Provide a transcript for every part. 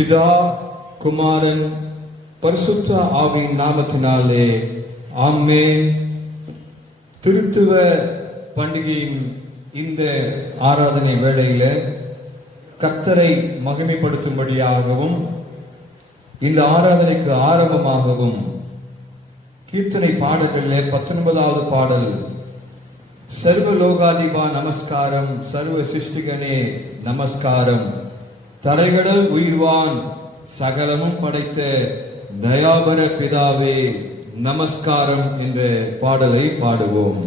பிதா குமாரன் பரிசுத்த ஆவியின் நாமத்தினாலே ஆமென். திருத்துவ பண்டிகையின் இந்த ஆராதனை வேளையில கர்த்தரை மகிமைப்படுத்தும்படியாகவும் இந்த ஆராதனைக்கு ஆரம்பமாகவும் கீர்த்தனை பாடல்களில் 19வது பாடல் சர்வலோகாதிபா நமஸ்காரம் சர்வ சிருஷ்டிகனே நமஸ்காரம் தரைகடல் உயிர்வான் சகலமும் படைத்த தயாபர பிதாவே நமஸ்காரம் என்ற பாடலை பாடுவோம்.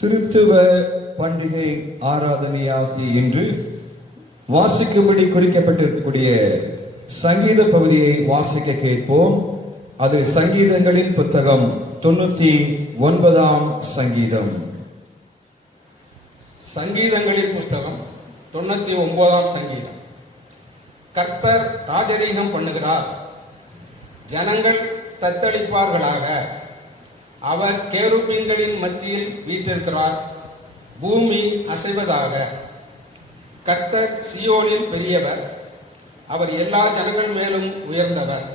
திருத்துவ பண்டிகை ஆராதனையாகி இன்று வாசிக்கும்படி குறிக்கப்பட்டிருக்கக்கூடிய சங்கீத பகுதியை வாசிக்க கேட்போம். அது சங்கீதங்களின் புத்தகம் 99ஆம் சங்கீதம். சங்கீதங்களின் புஸ்தகம் 99ஆம் சங்கீதம். கர்த்தர் ராஜரீகம் பண்ணுகிறார், ஜனங்கள் தத்தளிப்பார்களாக. அவர் கேருபீன்களின் மத்தியில் வீற்றிருக்கிறார், பூமி அசைவதாக. கர்த்தர் சீயோனில் பெரியவர், அவர் எல்லா ஜனங்கள் மேலும் உயர்ந்தவர்.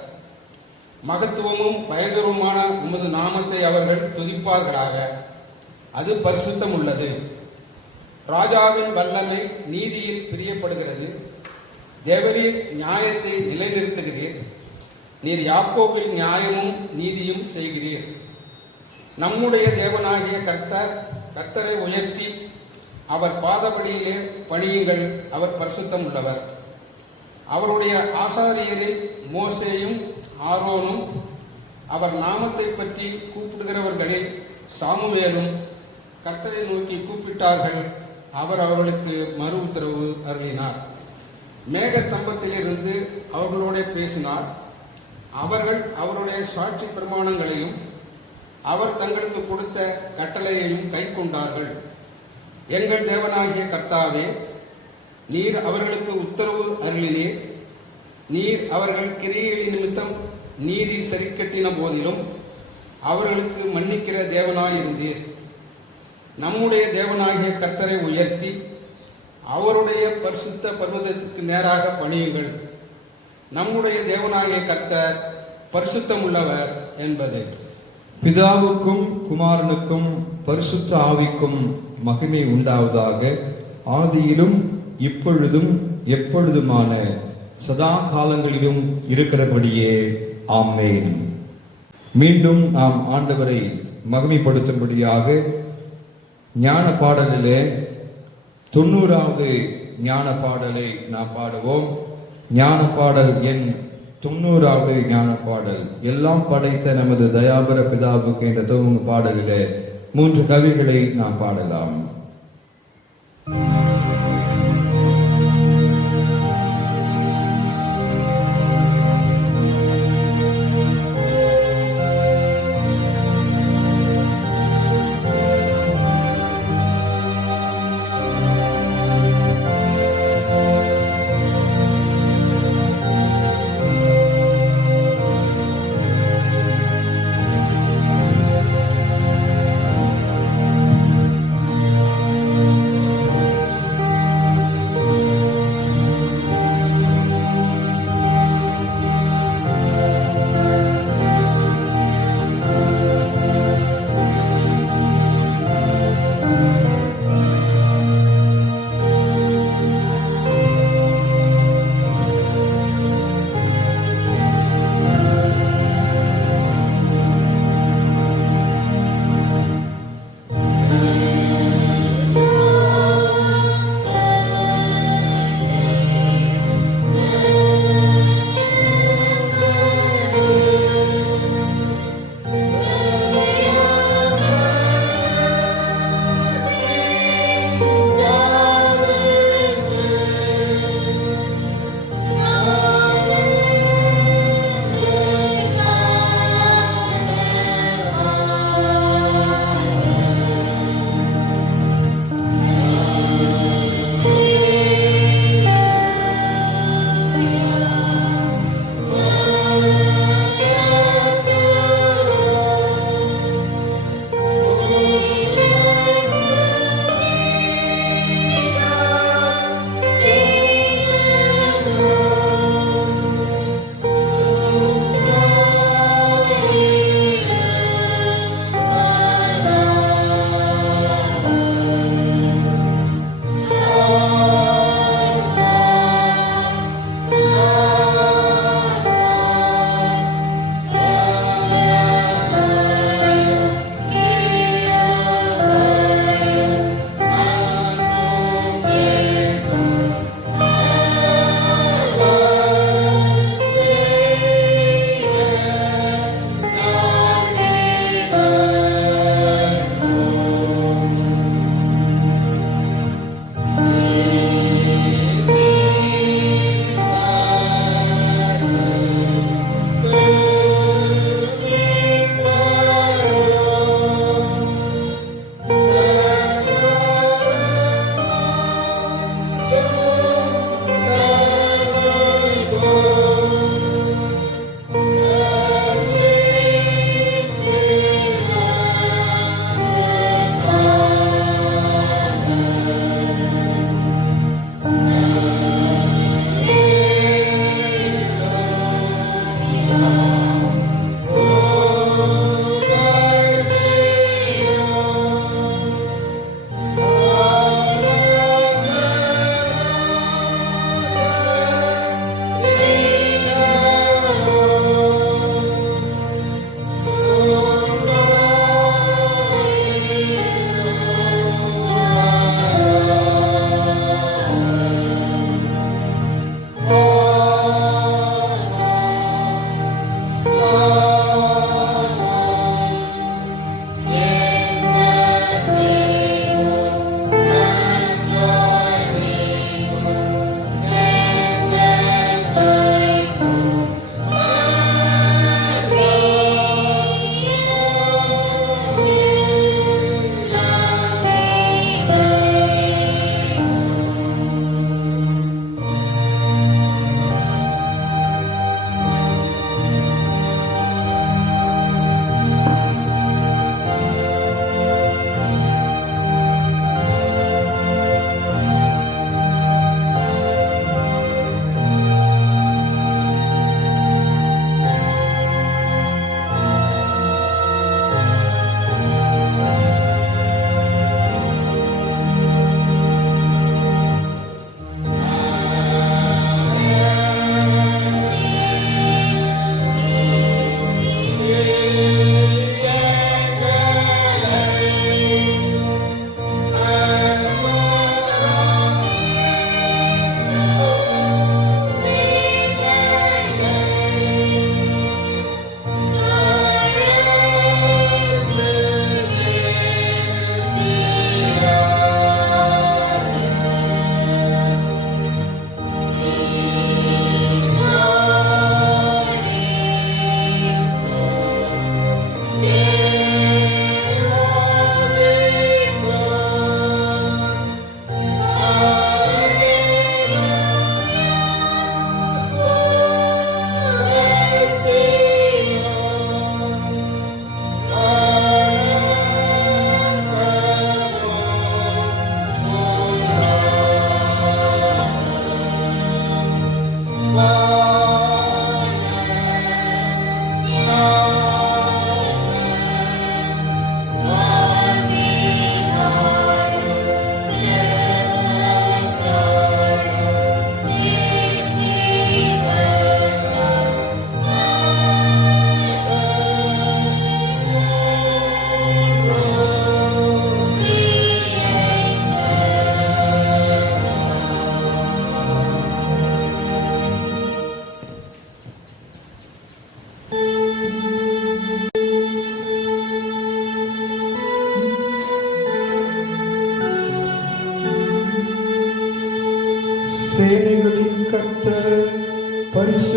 மகத்துவமும் பயங்கரவுமான உமது நாமத்தை அவர்கள் துதிப்பார்களாக, அது பரிசுத்தம் உள்ளது. ராஜாவின் வல்லமை நீதியில் பிரியப்படுகிறது. தேவரீர் நியாயத்தை நிலைநிறுத்துகிறீர். நீர் யாக்கோபில் நியாயமும் நீதியும் செய்கிறீர். நம்முடைய தேவனாகிய கர்த்தரை உயர்த்தி அவர் பாதபடியிலே பணியுங்கள், அவர் பரிசுத்தம் உள்ளவர். அவருடைய ஆசாரியரில் மோசேயும் ஆரோனும் அவர் நாமத்தை பற்றி கூப்பிடுகிறவர்களில் சாமுவேலும் கர்த்தரை நோக்கி கூப்பிட்டார்கள். அவர் அவர்களுக்கு மறு உத்தரவு அருளினார். மேக ஸ்தம்பத்திலிருந்து அவர்களோட பேசினார். அவர்கள் அவருடைய சாட்சி பிரமாணங்களையும் அவர் தங்களுக்கு கொடுத்த கட்டளையையும் கை கொண்டார்கள். எங்கள் தேவனாகிய கர்த்தாவே, நீர் அவர்களுக்கு உத்தரவு அருளினீர். நீர் அவர்கள் கிரியைகளின் நிமித்தம் நீதி சரிக்கட்டின போதிலும் அவர்களுக்கு மன்னிக்கிற தேவனாயிருந்தீர். நம்முடைய தேவனாகிய கர்த்தரை உயர்த்தி அவருடைய பரிசுத்த பர்வதத்துக்கு நேராக பணியுங்கள். நம்முடைய தேவனாகிய கர்த்தர் பரிசுத்தம் உள்ளவர் என்பது. பிதாவுக்கும் குமாரனுக்கும் பரிசுத்த ஆவிக்கும் மகிமை உண்டாவதாக, ஆதியிலும் இப்பொழுதும் எப்பொழுதுமான சதா காலங்களிலும் இருக்கிறபடியே ஆமென். மீண்டும் நாம் ஆண்டவரை மகிமைப்படுத்தும்படியாக ஞான பாடலிலே 90வது ஞான பாடலை நாம் பாடுவோம். ஞான பாடல் எண் 90வது ஞான பாடல். எல்லாம் படைத்த நமது தயாபர பிதாவுக்கு என்ற துவங்கும் பாடலிலே 3 கவிகளை நாம் பாடலாம்.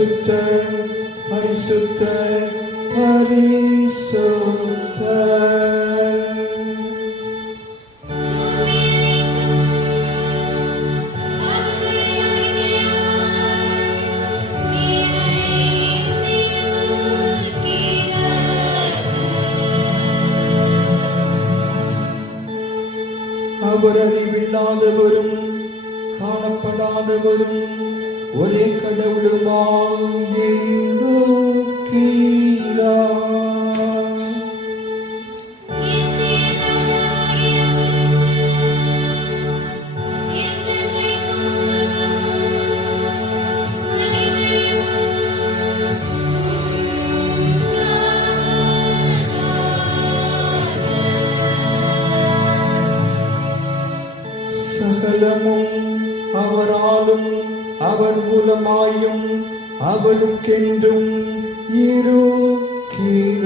பரிசுத்த பரிசுத்த பரிசுத்த. அவர் அறிவில்லாதவரும் காணப்படாதவரும் ஒரே கடவுளுமாய் இருக்கிறார். சகலமும் அவராலும் அவர் மூலமாயும் அவருக்கென்றும் இருக்கிறது.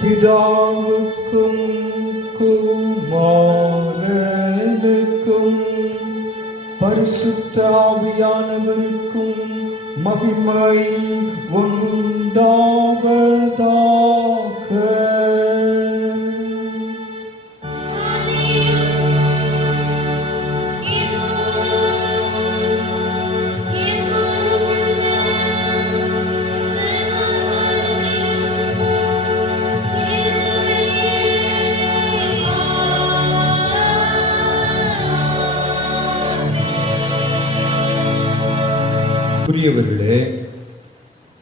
பிதாவுக்கும் குமாரனுக்கும் பரிசுத்த ஆவியானவருக்கும் மகிமை உண்டாவதாக. புரியவர்களே,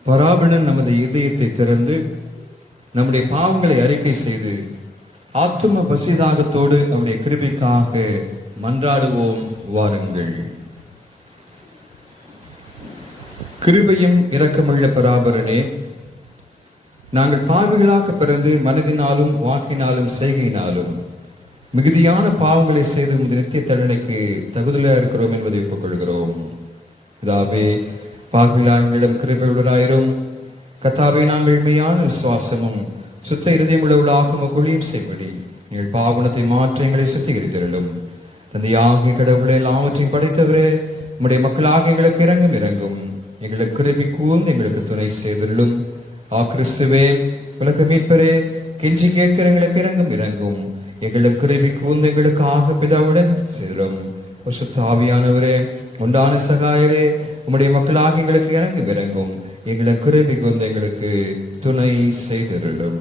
பராபரன் நமது இதயத்தை திறந்து நம்முடைய பாவங்களை அறிக்கை செய்து ஆத்தும பசிதாகத்தோடு நம்முடைய கிருபைக்காக மன்றாடுவோம் வாருங்கள். கிருபையும் இரக்கமுள்ள பராபரனே, நாங்கள் பாவிகளாக பிறந்து மனதினாலும் வாக்கினாலும் செய்கையினாலும் மிகுதியான பாவங்களை செய்து நித்திய தண்டனைக்கு தகுதியாக இருக்கிறோம் என்பதை ஒப்புக்கொள்கிறோம். கர்த்தாவே, பாவிகளாங்களிடம் கிருபையுள்ளவராயிரும். கர்த்தாவே, நாங்கள் மெய்யான விசுவாசமும் சுத்த இருதயமுள்ளவர்களாக ஊழியம் செய்படி நீங்கள் பாவனத்தை மாற்றி எங்களை சுத்திகரித்திருளும். தந்தையாகிய கடவுளை எல்லாவற்றையும் படைத்தவரே, உம்முடைய மக்களாக எங்களுக்கு இறங்கும். எங்களுக்கு கிருபை கூர்ந்து எங்களுக்கு துணை செய்திருளும். கிறிஸ்துவே, உலக மீட்பரே, கெஞ்சி கேட்கிற எங்களுக்கு இறங்கும். எங்களுக்கு கிருபை கூர்ந்து எங்களுக்காக பிதாவுடன் செல்லும். பரிசுத்த ஆவியானவரே, உண்டான சகாயரே, உம்முடைய மக்களாக எங்களுக்கு இறங்கும். எங்களை கிருபை கூர்ந்து எங்களுக்கு துணை செய்திருளும்.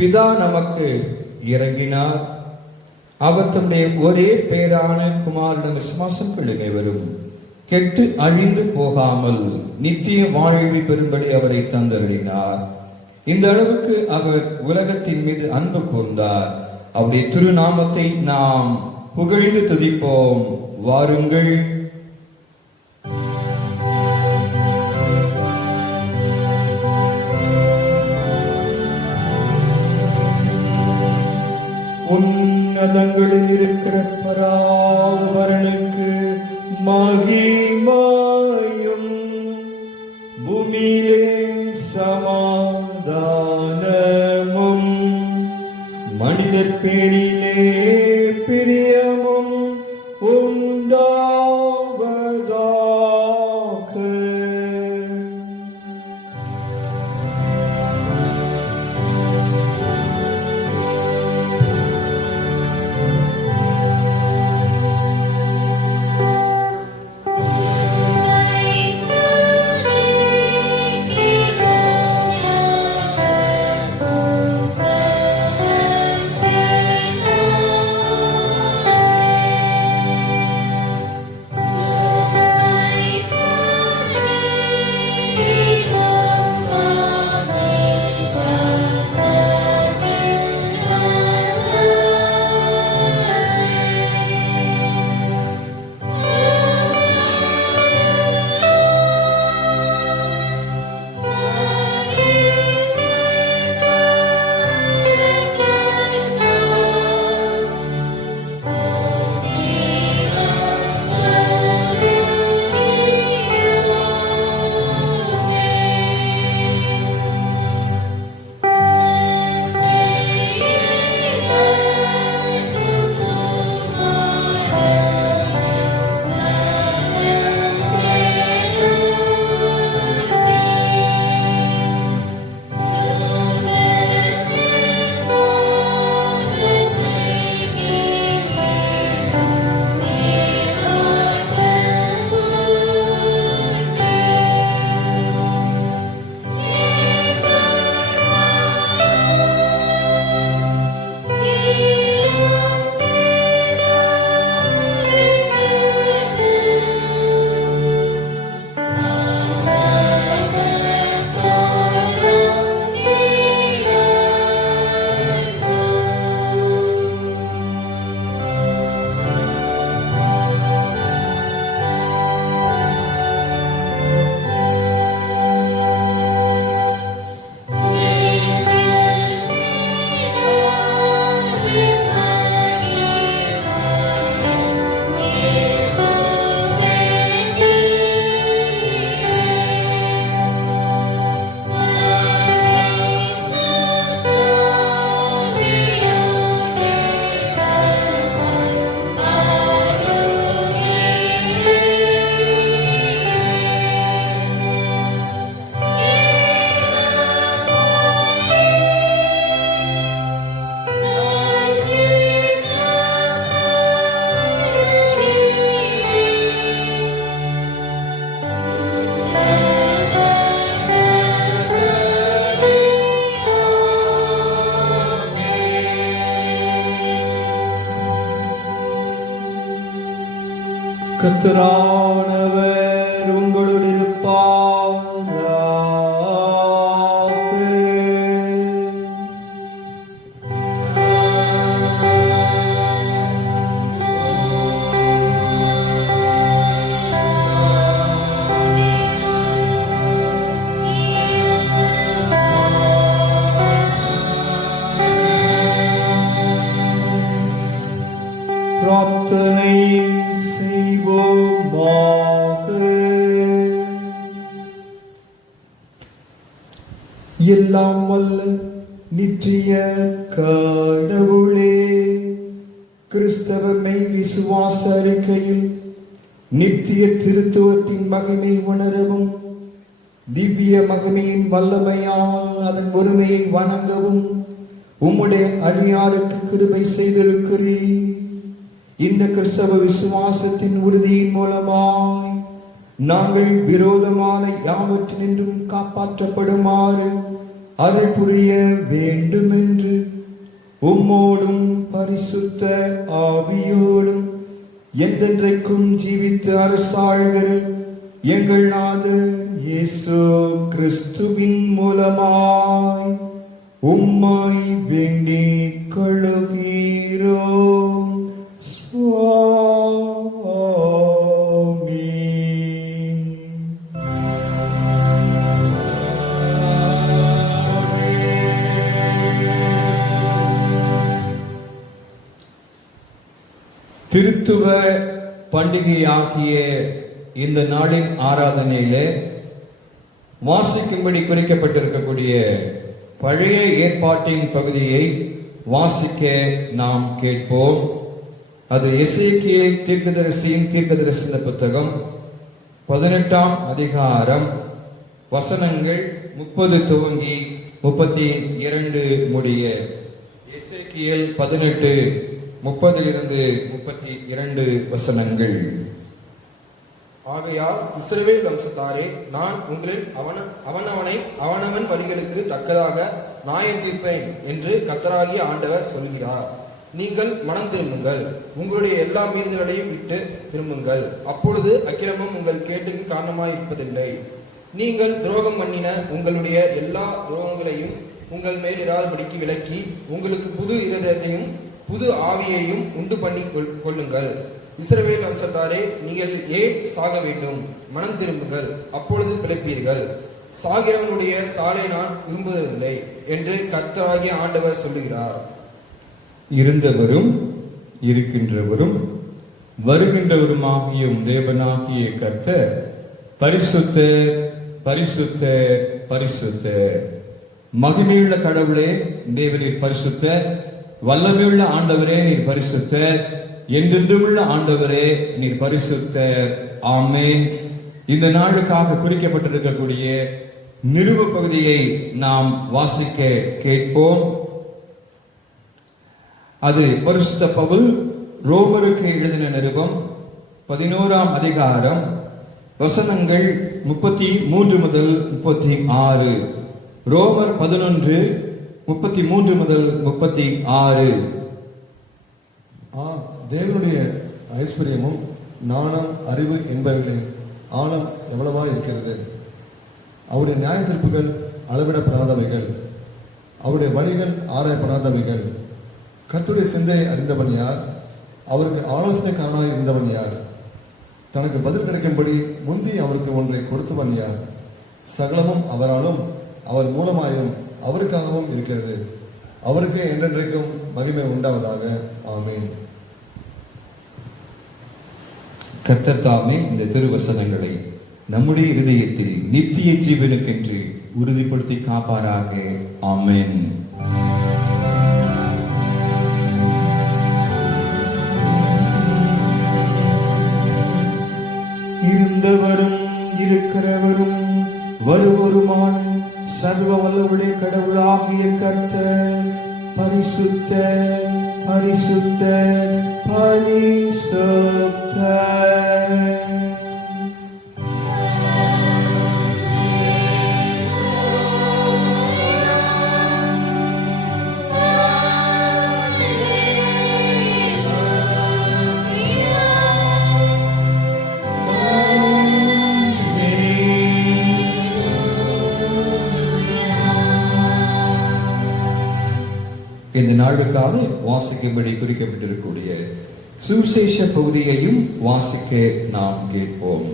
பிதா நமக்கு இறங்கினார். அவர் தம்முடைய ஒரே பேரான குமாரனிடம் விசுவாசம் கொள்ளுங்க வரும் கெட்டு அழிந்து போகாமல் நித்திய வாழ்வை பெறும்படி அவரை தந்தருளினார். இந்த அளவுக்கு அவர் உலகத்தின் மீது அன்பு கூர்ந்தார். அவருடைய திருநாமத்தை நாம் புகழ்ந்து துதிப்போம். வாருங்கள். உன்னதங்களில் இருக்கிற பராபரனுக்கு மகிமையும் பூமியிலே சமாதானமும் மனிதர் பேணிலே பிரியமும் உண்டாவதாக. கர்த்தரானவர் உங்களோடு இருப்பாராக. பிரார்த்தனை செய்வோமாக. எல்லாம் வல்ல நித்திய கடவுளே, கிறிஸ்தவ மெய் விசுவாச அறிக்கையில் நித்திய திருத்துவத்தின் மகிமை உணரவும், திவ்ய மகிமையின் வல்லமையால் அதன் ஒருமையை வணங்கவும் உம்முடைய அடியாருக்கு கிருபை செய்திருக்கிறீர். இந்த கிறிஸ்தவ விசுவாசத்தின் உறுதியின் மூலமாய் நாங்கள் விரோதமான யாவற்றினின்றும் காப்பாற்றப்படுமாறு அருள் புரிய வேண்டும் என்று உம்மோடும் பரிசுத்த ஆவியோடும் என்றென்றைக்கும் ஜீவித்து அரசாழ்கிற எங்கள் நாதர் இயேசு கிறிஸ்துவின் மூலமாய் உம்மை வேண்டிக் கொள்கிறோம். திருத்துவ பண்டிகையாகிய இந்த நாளின் ஆராதனையிலே வாசிக்கும்படி குறிக்கப்பட்டிருக்கக்கூடிய பழைய ஏற்பாட்டின் பகுதியை வாசிக்க நாம் கேட்போம். அது எசேக்கியேல் தீர்க்கதரிசியின் தீர்க்கதரிசன புத்தகம் 18ஆம் அதிகாரம் வசனங்கள் 30 துவங்கி 32 முடிய. எசேக்கியேல் 18 30 32 வசனங்கள். ஆகையால் இஸ்ரவேல் வம்சத்தாரே, நான் உங்களில் அவனவனை அவனவன் வழிகளுக்கு தக்கதாக நியாயம் தீர்ப்பேன் என்று கர்த்தராகிய ஆண்டவர் சொல்கிறார். நீங்கள் மனம் திரும்புங்கள், உங்களுடைய எல்லா மீறுதல்களையும் விட்டு திரும்புங்கள். அப்பொழுது அக்கிரமம் உங்கள் கேட்டுக்கு காரணமாயிருப்பதில்லை. நீங்கள் துரோகம் பண்ணின உங்களுடைய எல்லா துரோகங்களையும் உங்கள் மேல் இராதபடிக்கு விலக்கி, உங்களுக்கு புது இருதயத்தையும் புது ஆவியையும் உண்டு பண்ணி கொள்ளுங்கள். இஸ்ரவேல் வம்சத்தாரே, நீங்கள் ஏன் சாக வேண்டும்? மனம் திரும்புங்கள், அப்பொழுது பிழைப்பீர்கள். சாகிறவனுடைய சாலை நான் விரும்புவதில்லை என்று கர்த்தராகிய ஆண்டவர் சொல்லுகிறார். இருந்தவரும் இருக்கின்றவரும் வருகின்றவருமாகிய தேவனாகிய கர்த்தர் பரிசுத்த பரிசுத்த பரிசுத்த. மகிமையுள்ள கடவுளே, தேவனீர் பரிசுத்த. வல்லமையுள்ள ஆண்டவரே, நீர் பரிசுத்த. என்றென்றுமுள்ள ஆண்டவரே, நீர் பரிசுத்தர். ஆமென். இந்த நாளுக்காக குறிக்கப்பட்டிருக்கக்கூடிய நிருப பகுதியை நாம் வாசிக்க கேட்போம். அது பரிசுத்த பவுல் ரோமருக்கு எழுதின நிருபம் 11ஆம் அதிகாரம் வசனங்கள் 33 முதல் 36. ரோமர் 11 33 முதல் 36. தேவனுடைய ஐஸ்வர்யமும் ஞானம் அறிவு என்பவர்களின் ஆழம் எவ்வளவா இருக்கிறது! அவருடைய நியாய தீர்ப்புகள் அளவிடப்படாதவைகள், அவருடைய வழிகள் ஆராயப்படாதவைகள். கர்த்தருடைய சிந்தையை அறிந்தவன் யார்? அவருக்கு ஆலோசனைக்காரனாய் இருந்தவன் யார்? தனக்கு பதில் கிடைக்கும்படி முந்தி அவருக்கு ஒன்றை கொடுத்தவன் யார்? சகலமும் அவராலும் அவர் மூலமாயும் அவருக்காகவும் இருக்கிறது. அவருக்கு என்றென்றைக்கும் மகிமை உண்டாவதாக. ஆமென். கர்த்தர் தாமே இந்த திருவசனங்களை நம்முடைய இதயத்தில் நித்திய ஜீவனுக்கென்று உறுதிப்படுத்தி காப்பாராக. ஆமென். இருந்தவரும் இருக்கிறவரும் வருவருமான சர்வ வல்லமுடைய கடவுளாகிய கர்த்தர் பரிசுத்த பரிசுத்த பரிசுத்த. இந்த நாளுக்காக வாசிக்கும்படி குறிக்கப்பட்டிருக்கக்கூடிய சுவிசேஷ பகுதியையும் வாசிக்க நாம் கேட்போம்.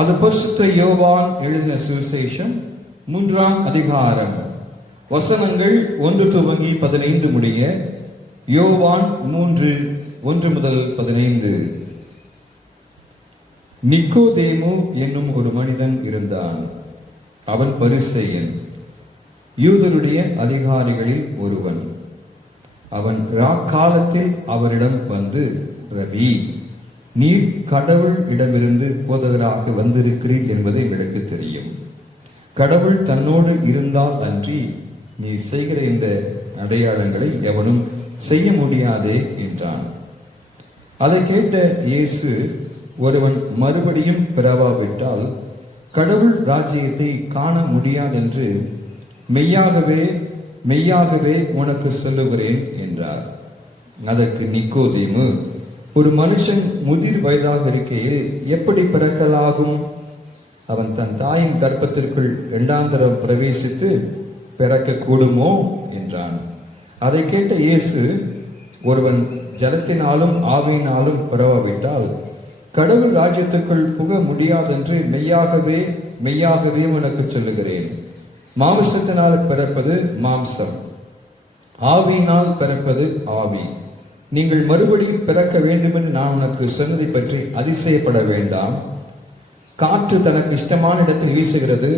அது பரிசுத்த யோவான் எழுதின சுவிசேஷம் 3ஆம் அதிகாரம் வசனங்கள் 1 துவங்கி 15 முடிய. யோவான் 3 1 முதல் 15. நிக்கோதேமு என்னும் ஒரு மனிதன் இருந்தான். அவன் பரிசேயன், யூதருடைய அதிகாரிகளில் ஒருவன். அவன் ராக்காலத்தில் அவரிடம் வந்து, ரவி, நீர் கடவுள் இடமிருந்து போதகராக வந்திருக்கிறீர் என்பது எங்களுக்கு தெரியும். கடவுள் தன்னோடு இருந்தால் அன்றி நீர் செய்கிற இந்த அடையாளங்களை எவனும் செய்ய முடியாதே என்றான். அதை கேட்ட இயேசு, ஒருவன் மறுபடியும் பிறவாவிட்டால் கடவுள் ராஜ்யத்தை காண முடியாதென்று மெய்யாகவே மெய்யாகவே உனக்கு சொல்லுகிறேன் என்றார். அதற்கு நிக்கோதேமு, ஒரு மனுஷன் முதிர் வயதாக இருக்கையில் எப்படி பிறக்கலாகும்? அவன் தன் தாயின் கர்ப்பத்திற்குள் 2ஆம் தரம் பிரவேசித்து பிறக்க கூடுமோ என்றான். அதை கேட்ட இயேசு, ஒருவன் ஜலத்தினாலும் ஆவியினாலும் பிறவாவிட்டால் கடவுள் ராஜ்யத்துக்குள் புக முடியாதென்று மெய்யாகவே மெய்யாகவே உனக்கு சொல்லுகிறேன். மாமிசத்தினால் பிறப்பது மாம்சம், ஆவியினால் பிறப்பது ஆவி. நீங்கள் மறுபடியும் பிறக்க வேண்டும் என்று நான் உனக்கு சொன்னதை பற்றி அதிசயப்பட வேண்டாம். காற்று தனக்கு இஷ்டமான இடத்தில் வீசுகிறது,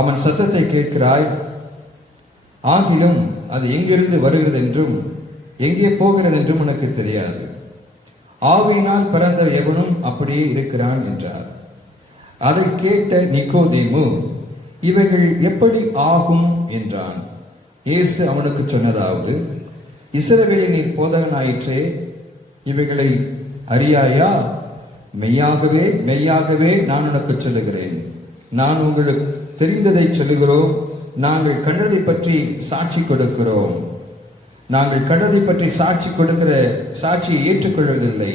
அவன் சத்தத்தை கேட்கிறாய், ஆகிலும் அது எங்கிருந்து வருகிறது என்றும் எங்கே போகிறது என்றும் உனக்கு தெரியாது. ஆவியினால் பிறந்த எவனும் அப்படியே இருக்கிறான் என்றார். அதை கேட்ட நிக்கோதேமு, இவைகள் எப்படி ஆகும் என்றான். இயேசு அவனுக்கு சொன்னதாவது, இஸ்ரவேலின் போதகனாயிற்றே, இவைகளை அறியாயா? மெய்யாகவே மெய்யாகவே நான் உனக்கு சொல்லுகிறேன், நான் உங்களுக்கு தெரிந்ததை சொல்லுகிறோம். நாங்கள் கண்டதை பற்றி சாட்சி கொடுக்கிறோம். நாங்கள் கண்டதை பற்றி சாட்சி கொடுக்கிற சாட்சியை ஏற்றுக்கொள்வதில்லை.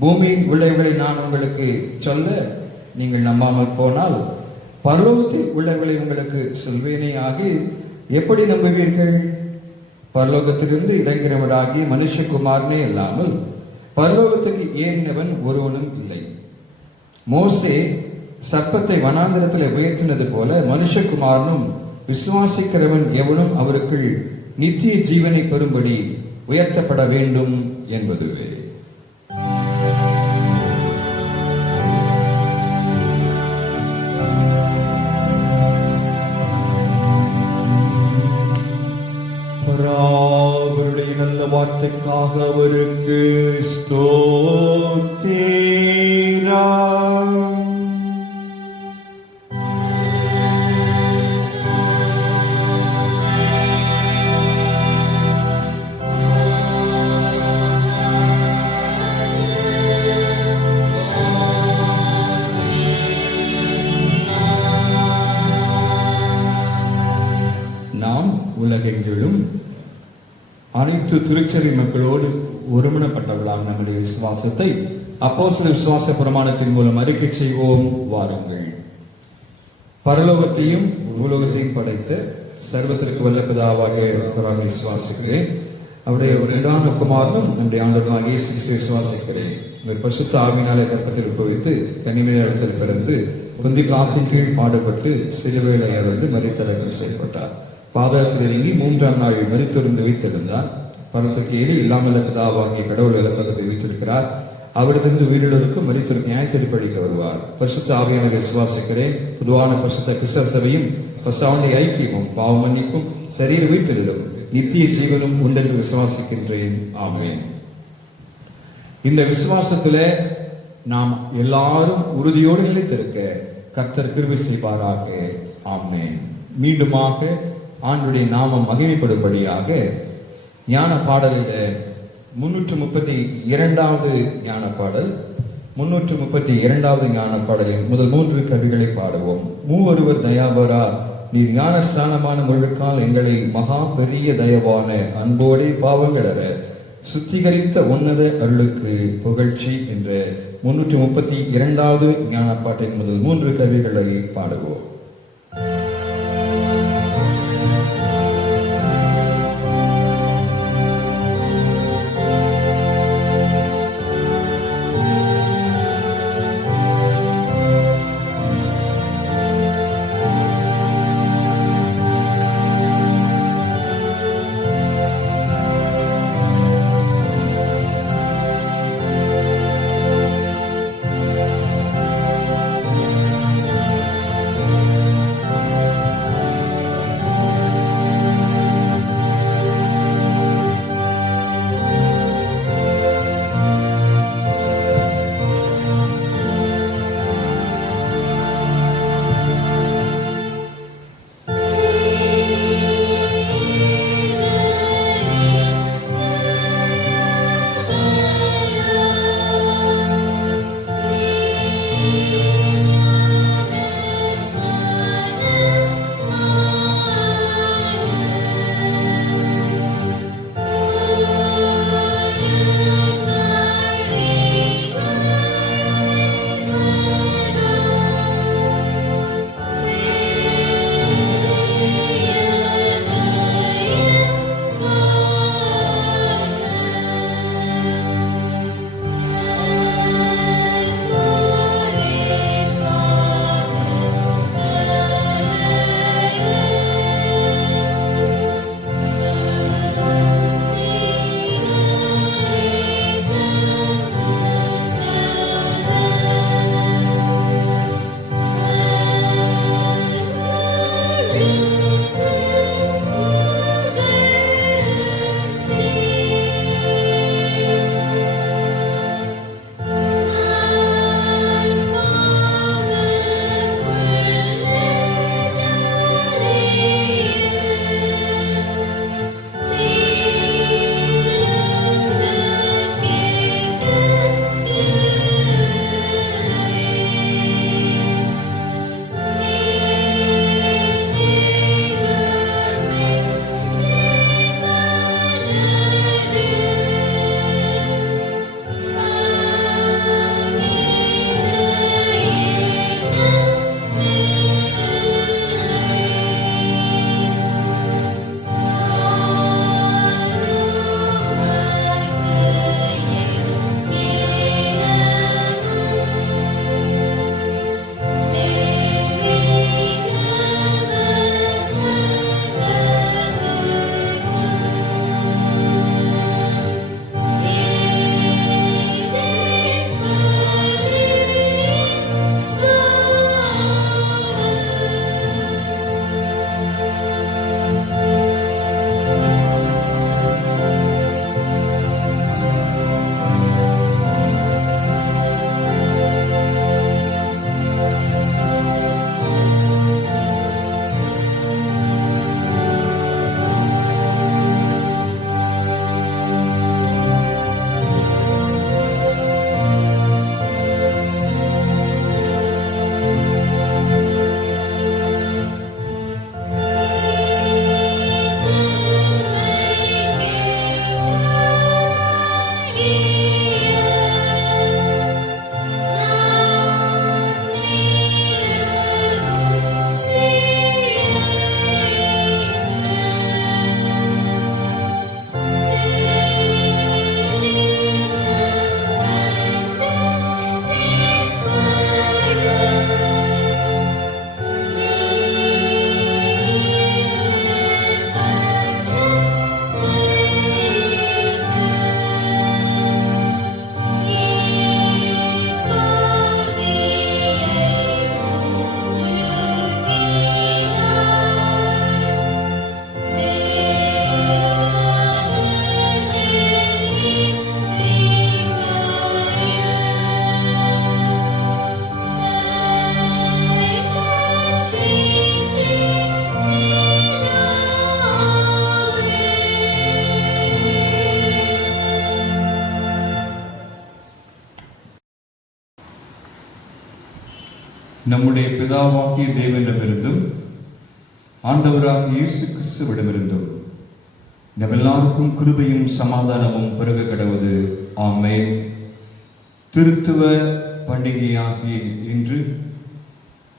பூமியில் உள்ளவர்களை நான் உங்களுக்கு சொல்ல நீங்கள் நம்பாமல் போனால் பரலோகத்தில் உள்ளவர்களை உங்களுக்கு சொல்வேனே ஆகி எப்படி நம்புவீர்கள்? பரலோகத்திலிருந்து இறங்கிறவனாகி மனுஷகுமாரனே இல்லாமல் பரலோகத்துக்கு ஏறினவன் ஒருவனும் இல்லை. மோசே சர்ப்பத்தை வனாந்தரத்தில் உயர்த்தினது போல மனுஷகுமாரனும் விசுவாசிக்கிறவன் எவனும் அவருக்குள் நித்திய ஜீவனை பெறும்படி உயர்த்தப்பட வேண்டும் என்பதுவே. அவருடைய நல்ல வார்த்தைக்காக அவருக்கு ஸ்தோத்திரம். நாம் உலகெங்கிலும் அனைத்து திருச்சபை மக்களோடு ஒருமனப்பட்டவர்களாம் நம்முடைய விசுவாசத்தை அப்போஸ்தலர் விசுவாச பிரமாணத்தின் மூலம் அறிக்கை செய்வோம். வாருங்கள். பரலோகத்தையும் பூலோகத்தையும் படைத்த சர்வத்திற்கு வல்ல பிதாவாகிய விசுவாசிக்கிறேன். அவருடைய இரண்டாம் குமாரனும் நம்முடைய ஆண்டவராகிய இயேசு கிறிஸ்துவை விசுவாசிக்கிறேன். இவர் பரிசுத்த ஆவியினாலே கர்ப்பத்தில் உட்பவித்து தனிமையான இடத்தில் பிறந்து குந்தி காற்றின் கீழ் பாடுபட்டு சிலுவையில் அறைந்து மரித்தடக்கம் செய்யப்பட்டார். பாதத்தில் இறங்கி மூன்றாம் நாள் மரித்திருந்து வைத்திருந்தார். பரத்துக்கு ஏறி இல்லாமல் பிதாவாகிய கடவுள் இலக்கத்தை வைத்திருக்கிறார். அவரிடத்திலிருந்து உயிரிழந்தோருக்கு மரித்தோருக்கு நியாயத்தீர்ப்பு அளிக்க வருவார். பரிசுத்த ஆவியானவரை விசுவாசிக்கிறேன். பொதுவான பரிசுத்த கிறிஸ்தவ சபையும் பரிசுத்த ஐக்கியமும் பாவ மன்னிப்பும் சரீர வீட்டிலும் நித்திய ஜீவனும் உண்டென்று விசுவாசிக்கின்றேன். ஆமென். இந்த விசுவாசத்துல நாம் எல்லாரும் உறுதியோடு நிலைத்திருக்க கர்த்தர் கிருபை செய்வாராக. ஆமென். மீண்டுமாக ஆண்டுடைய நாமம் மகிமைப்படும்படியாக ஞான பாடலில் 332வது ஞான பாடல் 332வது ஞான பாடலில் முதல் 3 கவிகளை பாடுவோம். மூவருவர் தயாபரா நீர் ஞானஸ்தானமான முழுக்கால் எங்களை மகா பெரிய தயவான அன்போடே பாவங்களற சுத்திகரித்த உன்னத அருளுக்கு புகழ்ச்சி என்ற 332வது ஞான பாட்டின் முதல் 3 கவிகளை பாடுவோம். நம்முடைய பிதாவாகிய தேவனிடமிருந்தும் ஆண்டவராகிய இயேசு கிறிஸ்துவிடமிருந்தும் நம் எல்லாருக்கும் கிருபையும் சமாதானமும் பெருக கடவுது. ஆமென். திருத்துவ பண்டிகையாகிய இன்று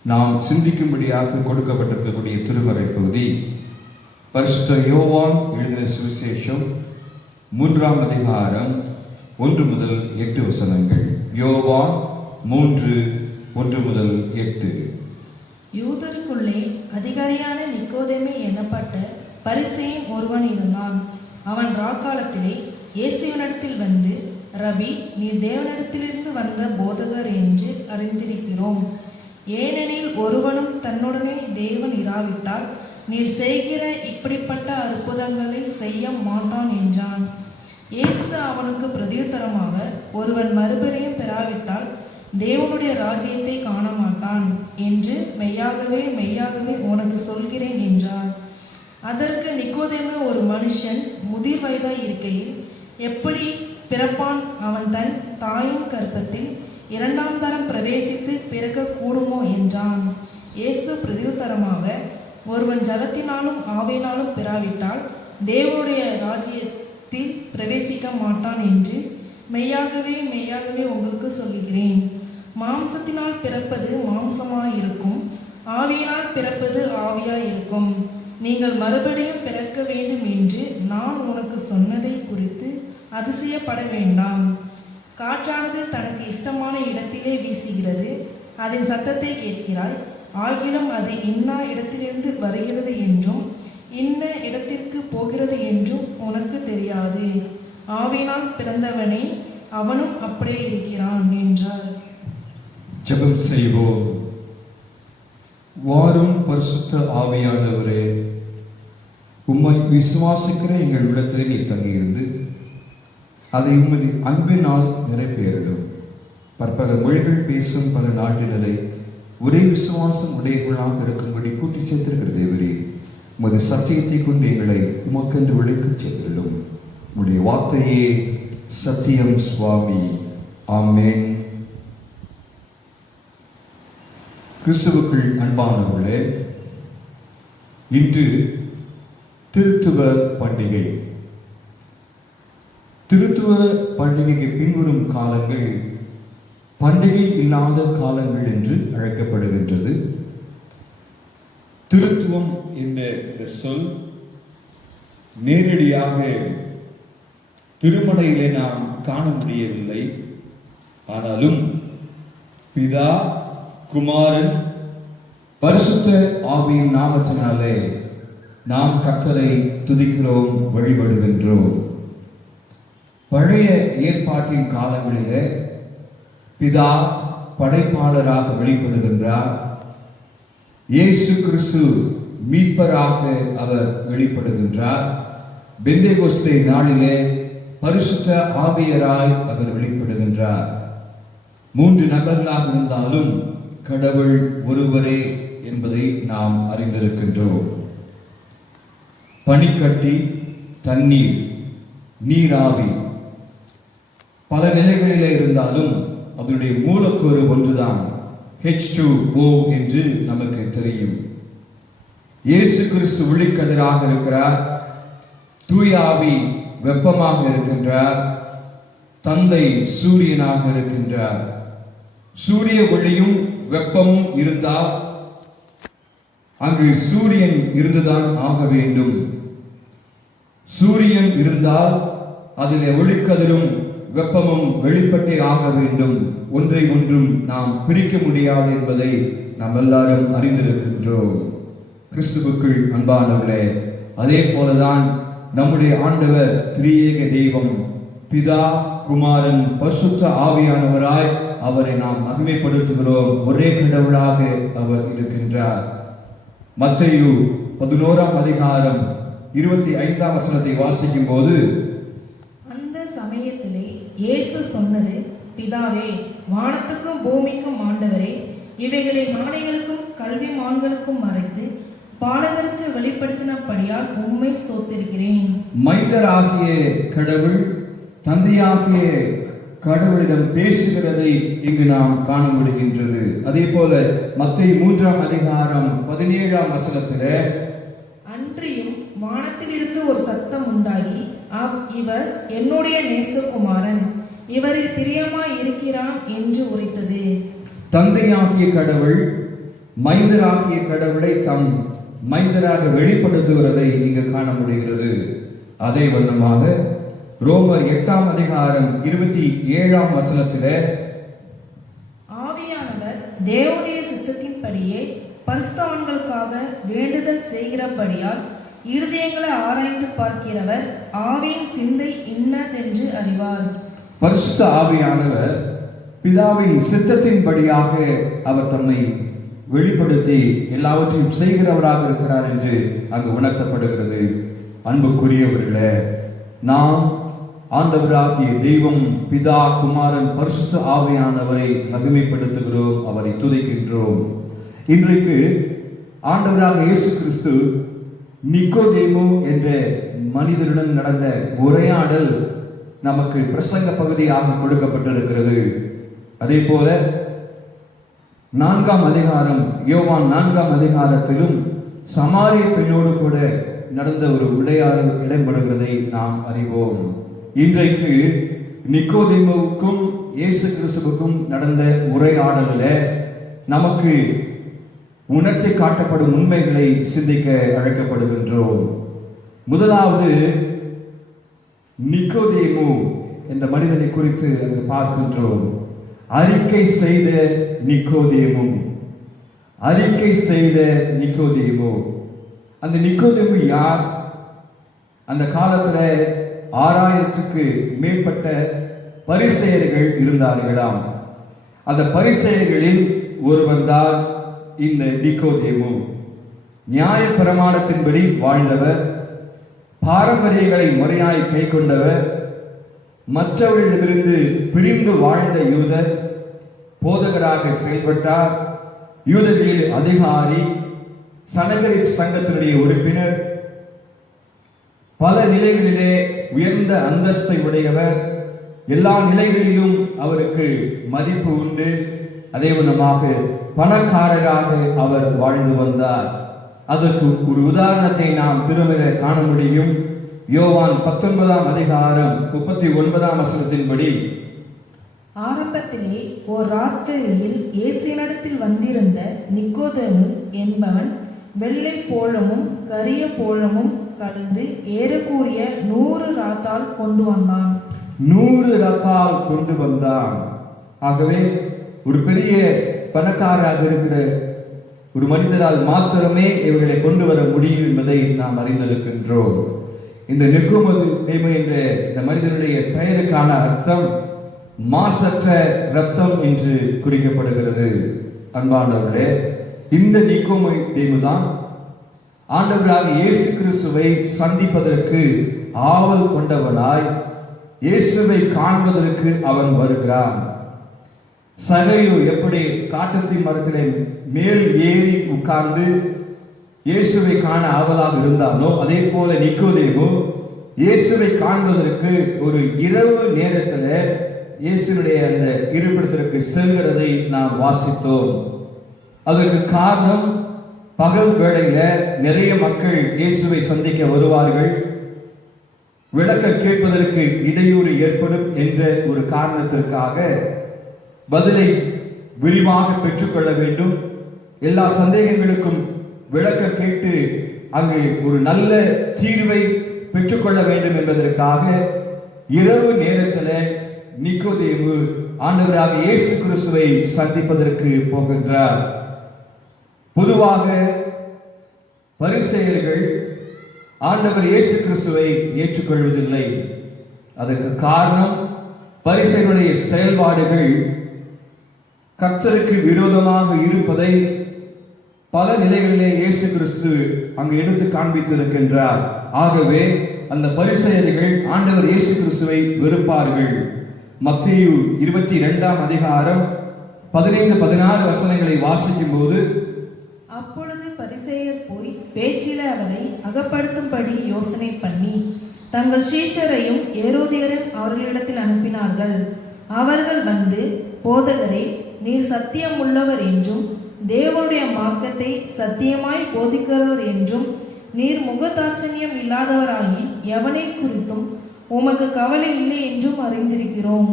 நாம் சிந்திக்கும்படியாக கொடுக்கப்பட்டிருக்கக்கூடிய திருமறை பகுதி பரிசுத்த யோவான் எழுதின சுவிசேஷம் 3ஆம் அதிகாரம் 1 முதல் 8 வசனங்கள். யோவான் 3:1 முதல் 8. யூதருக்குள்ளே அதிகாரியான நிக்கோதேமே எனப்பட்ட பரிசேயன் ஒருவன் இருந்தான். அவன் ராக்காலத்திலே இயேசுவினிடத்தில் வந்து, ரபி, நீர் தேவனிடத்திலிருந்து வந்த போதகர் என்று அறிந்திருக்கிறோம். ஏனெனில் ஒருவனும் தன்னுடனே தேவன் இராவிட்டால் நீர் செய்கிற இப்படிப்பட்ட அற்புதங்களை செய்ய மாட்டான் என்றான். இயேசு அவனுக்கு பிரதியுத்தரமாக, ஒருவன் மறுபடியும் பெறாவிட்டால் தேவனுடைய ராஜ்யத்தை காண மாட்டான் என்று மெய்யாகவே மெய்யாகவே உனக்கு சொல்கிறேன் என்றார். அதற்கு நிக்கோதேமு, ஒரு மனுஷன் முதிர் வயதாய் இருக்கையில் எப்படி பிறப்பான்? அவன் தன் தாயின் கர்ப்பத்தில் 2ஆம் தரம் பிரவேசித்து பிறக்க கூடுமோ என்றான். இயேசு பிரதியுத்தரமாக, ஒருவன் ஜலத்தினாலும் ஆவியினாலும் பெறாவிட்டால் தேவனுடைய ராஜ்யத்தில் பிரவேசிக்க மாட்டான் என்று மெய்யாகவே மெய்யாகவே உங்களுக்கு சொல்லுகிறேன். மாம்சத்தினால் பிறப்பது மாம்சமாயிருக்கும், ஆவியினால் பிறப்பது ஆவியாயிருக்கும். நீங்கள் மறுபடியும் பிறக்க வேண்டும் என்று நான் உனக்கு சொன்னதை குறித்து அதிசயப்பட வேண்டாம். காற்றானது தனக்கு இஷ்டமான இடத்திலே வீசுகிறது, அதன் சத்தத்தை கேட்கிறாய், ஆகிலும் அது இன்னா இடத்திலிருந்து வருகிறது என்றும் இன்ன இடத்திற்கு போகிறது என்றும் உனக்கு தெரியாது. ஆவியினால் பிறந்தவனே அவனும் அப்படியே இருக்கிறான் என்றார். ஜெபம் செய்வோம். வாரும் பரிசுத்த ஆவியானவரே, உம்மை விசுவாசிக்கிற எங்கள் உள்ளத்திலே நீ தங்கியிருந்து அதை உமது அன்பினால் நிறைவேறிடும். பற்பல மொழிகள் பேசும் பல நாட்டினரை ஒரே விசுவாசம் உடையவர்களாக இருக்கும்படி கூட்டி சேர்த்திருக்கிற தேவரே, உமது சத்தியத்தை கொண்டு எங்களை உமக்கென்று விளைக்கச் செய்திருடும். உம்முடைய வார்த்தையே சத்தியம் சுவாமி. ஆமென். கிறிஸ்துவுக்குள் அன்பானவர்களே, இன்று திருத்துவ பண்டிகை. திருத்துவ பண்டிகைக்கு பின்வரும் காலங்கள் பண்டிகை இல்லாத காலங்கள் என்று அழைக்கப்படுகின்றது. திருத்துவம் என்ற இந்த சொல் நேரடியாக திருமலையிலே நாம் காண முடியவில்லை. ஆனாலும் பிதா, குமாரன், பரிசுத்த ஆவியின் நாமத்தினாலே நாம் கர்த்தரை துதிக்கிறோம், வழிபடுகின்றோம். பழைய ஏற்பாட்டின் காலங்களிலே பிதா படைப்பாளராக வெளிப்படுகின்றார். இயேசு கிறிஸ்து மீட்பராக அவர் வெளிப்படுகின்றார். பெந்தேகோஸ்தே நாளிலே பரிசுத்த ஆவியராய் அவர் வெளிப்படுகின்றார். 3 நபர்களாக இருந்தாலும் கடவுள் ஒருவரே என்பதை நாம் அறிந்திருக்கின்றோம். பனிக்கட்டி, தண்ணீர், நீராவி பல நிலைகளிலே இருந்தாலும் அதனுடைய மூலக்கூறு ஒன்றுதான், H2O என்று நமக்கு தெரியும். இயேசு கிறிஸ்து ஒளிக்கதிராக இருக்கிறார். தூய ஆவி வெப்பமாக இருக்கின்றார். தந்தை சூரியனாக இருக்கின்றார். சூரிய ஒளியும் வெப்பமும் இருந்தால் அங்கு சூரியன் இருந்துதான் ஆக வேண்டும். சூரியன் இருந்தால் அதிலே ஒளிக்கதிரும் வெப்பமும் வெளிப்பட்டே ஆக வேண்டும். ஒன்றை ஒன்றும் நாம் பிரிக்க முடியாது என்பதை நாம் எல்லாரும் அறிந்திருக்கின்றோம். கிறிஸ்துவுக்குள் அன்பானவர்களே, அதே போலதான் நம்முடைய ஆண்டவர் திரியேக தெய்வம், பிதா, குமாரன், பரிசுத்த ஆவியானவராய் அவரை நாம் மகிமைப்படுத்துகிறோம். ஒரே கடவுளாக அவர் இருக்கின்றார். மத்தேயு 11ஆம் அதிகாரம் 25ஆம் வசனத்தை வாசிக்கும் போது, அந்த சமயத்திலே இயேசு சொன்னது, பிதாவே, வானத்துக்கும் பூமிக்கும் ஆண்டவரே, இவைகளை ஞானிகளுக்கும் கல்விமான்களுக்கும் மறைத்து பாலகருக்கு வெளிப்படுத்தினபடியால் உம்மை ஸ்தோத்திரிக்கிறேன். மைந்தராகிய கடவுள், தந்தையாகிய கடவுளிடம் பேசுகிறதை இங்கு நாம் காண முடிகின்றது. அதே போல மத்தேயு 3ஆம் அதிகாரம் 17ஆம் வசனத்திலே, அன்றியும் வானத்திலிருந்து ஒரு சத்தம் உண்டாகி, இவர் என்னுடைய நேசகுமாரன், இவரில் பிரியமாய் இருக்கிறான் என்று உரைத்தது. தந்தையாகிய கடவுள் மைந்தராகிய கடவுளை தம் மைந்தராக வெளிப்படுத்துகிறதை இங்கு காண முடிகிறது. அதே வண்ணமாக ரோமர் 8ஆம் அதிகாரம் 27ஆம் வசனத்திலே, ஆவியானவர் தேவனுடைய சித்தத்தின்படியே பரிசுத்தவான்களுக்காக வேண்டுதல் செய்கிறபடியால் இருதயங்களை ஆராய்ந்து பார்க்கிறவர் ஆவியின் சிந்தை இன்னதென்று அறிவார். பரிசுத்த ஆவியானவர் பிதாவின் சித்தத்தின்படியாக அவர் தம்மை வெளிப்படுத்தி எல்லாவற்றையும் செய்கிறவராக இருக்கிறார் என்று அங்கு உணர்த்தப்படுகிறது. அன்புக்குரியவர்களே, நாம் ஆண்டவராகிய தெய்வம் பிதா, குமாரன், பரிசுத்த ஆவியானவரை மகிமைப்படுத்துகிறோம், அவரை துதிக்கின்றோம். இன்றைக்கு ஆண்டவராக இயேசு கிறிஸ்து நிக்கோதேமு என்ற மனிதருடன் நடந்த உரையாடல் நமக்கு பிரசங்க பகுதியாக கொடுக்கப்பட்டிருக்கிறது. அதே போல 4ஆம் அதிகாரம், யோவான் 4ஆம் அதிகாரத்திலும் சமாரிய பெண்ணோடு கூட நடந்த ஒரு உரையாடல் இடம்பெறுகிறதை நாம் அறிவோம். இன்றைக்கு நிக்கோதேமுவுக்கும் இயேசு கிறிஸ்துவுக்கும் நடந்த உரையாடலில் நமக்கு உணர்த்தி காட்டப்படும் உண்மைகளை சிந்திக்க அழைக்கப்படுகின்றோம். முதலாவது, நிக்கோதேமு என்ற மனிதனை குறித்து அங்கு பார்க்கின்றோம். அறிக்கை செய்த நிக்கோதேமு, அறிக்கை செய்த நிக்கோதேமு. அந்த நிக்கோதேமு யார்? அந்த காலத்துல 6000க்கு மேற்பட்ட பரிசேயர்கள் இருந்தார்களாம். அந்த பரிசேயர்களில் ஒருவன் தான் இந்த நிக்கோதேமு. நியாய பிரமாணத்தின்படி வாழ்ந்தவர், பாரம்பரியங்களை முறையாய் கை கொண்டவர், மற்றவர்களிடமிருந்து பிரிந்து வாழ்ந்த யூதர், போதகராக செயல்பட்டார், யூதர்களில் அதிகாரி, சனகரிப் சங்கத்தினுடைய உறுப்பினர், பல நிலைகளிலே உயர்ந்த அந்தஸ்தை உடையவர், எல்லா நிலைகளிலும் அவருக்கு மதிப்பு உண்டு. அதே விதமாக பணக்காரராக அவர் வாழ்ந்து வந்தார். அதற்கு ஒரு உதாரணத்தை நாம் திருமலை காண முடியும். யோவான் 19ஆம் அதிகாரம் 39ஆம் வசனத்தின்படி, ஆரம்பத்திலே ஓர் ராத்திரியில் இயேசுவினிடத்தில் வந்திருந்த நிக்கோதேமு என்பவன் வெள்ளை போலமும் கரிய போலமும் கலந்து ஏறக்கூடிய 100 ராத்தால் கொண்டு வந்தான். 100 ரத்தால் கொண்டு வந்தான். ஆகவே ஒரு பெரிய பணக்காரராக இருக்கிற ஒரு மனிதரால் மாத்திரமே இவர்களை கொண்டு வர முடியும் என்பதை நாம் அறிந்திருக்கின்றோம். இந்த நிக்கோதேமு என்ற இந்த மனிதனுடைய பெயருக்கான அர்த்தம் மாசற்ற ரத்தம் என்று குறிக்கப்படுகிறது. அன்பானவர்களே, இந்த நிக்கோதேமு தான் ஆண்டவராக இயேசு கிறிஸ்துவை சந்திப்பதற்கு ஆவல் கொண்டவனாய் இயேசுவை காண்பதற்கு அவன் வருகிறான். சகையு எப்படி காட்டத்தி மரத்திலே மேல் ஏறி உட்கார்ந்து இயேசுவை காண ஆவலாக இருந்தானோ, அதே போல நிக்கோதேமு இயேசுவை காண்பதற்கு ஒரு இரவு நேரத்தில் இயேசுடைய அந்த இருப்பிடத்திற்கு செல்கிறதை நாம் வாசித்தோம். அதற்கு காரணம், பகல் வேளையில நிறைய மக்கள் இயேசுவை சந்திக்க வருவார்கள், விளக்கம் கேட்பதற்கு இடையூறு ஏற்படும் என்ற ஒரு காரணத்திற்காக பதிலை விரிவாக பெற்றுக்கொள்ள வேண்டும், எல்லா சந்தேகங்களுக்கும் விளக்கம் கேட்டு அங்கு ஒரு நல்ல தீர்வை பெற்றுக்கொள்ள வேண்டும் என்பதற்காக இரவு நேரத்தில் நிக்கோதேமு ஆண்டவராக இயேசு கிறிஸ்துவை சந்திப்பதற்கு போகின்றார். பொதுவாக பரிசேயர்கள் ஆண்டவர் இயேசு கிறிஸ்துவை ஏற்றுக்கொள்வதில்லை. அதற்கு காரணம், பரிசேயருடைய செயல்பாடுகள் கர்த்தருக்கு விரோதமாக இருப்பதை பல நிலைகளிலே இயேசு கிறிஸ்து அங்கு எடுத்து காண்பித்திருக்கின்றார். ஆகவே அந்த பரிசேயர்கள் ஆண்டவர் இயேசு கிறிஸ்துவை வெறுப்பார்கள். மத்தேயு 22ஆம் அதிகாரம் 15-16 வசனங்களை வாசிக்கும் போது, அப்பொழுது பரிசேயர் போய் பேச்சில அவரை அகப்படுத்தும்படி யோசனை பண்ணி தங்கள் சீஷரையும் ஏரோதியரையும் அவர்களிடத்தில் அனுப்பினார்கள். அவர்கள் வந்து, போதகரே, நீர் சத்தியம் உள்ளவர் என்றும் தேவனுடைய மார்க்கத்தை சத்தியமாய் போதிக்கிறவர் என்றும் நீர் முகதாட்சணியம் இல்லாதவராகி எவனை குறித்தும் உமக்கு கவலை இல்லை என்றும் அறிந்திருக்கிறோம்.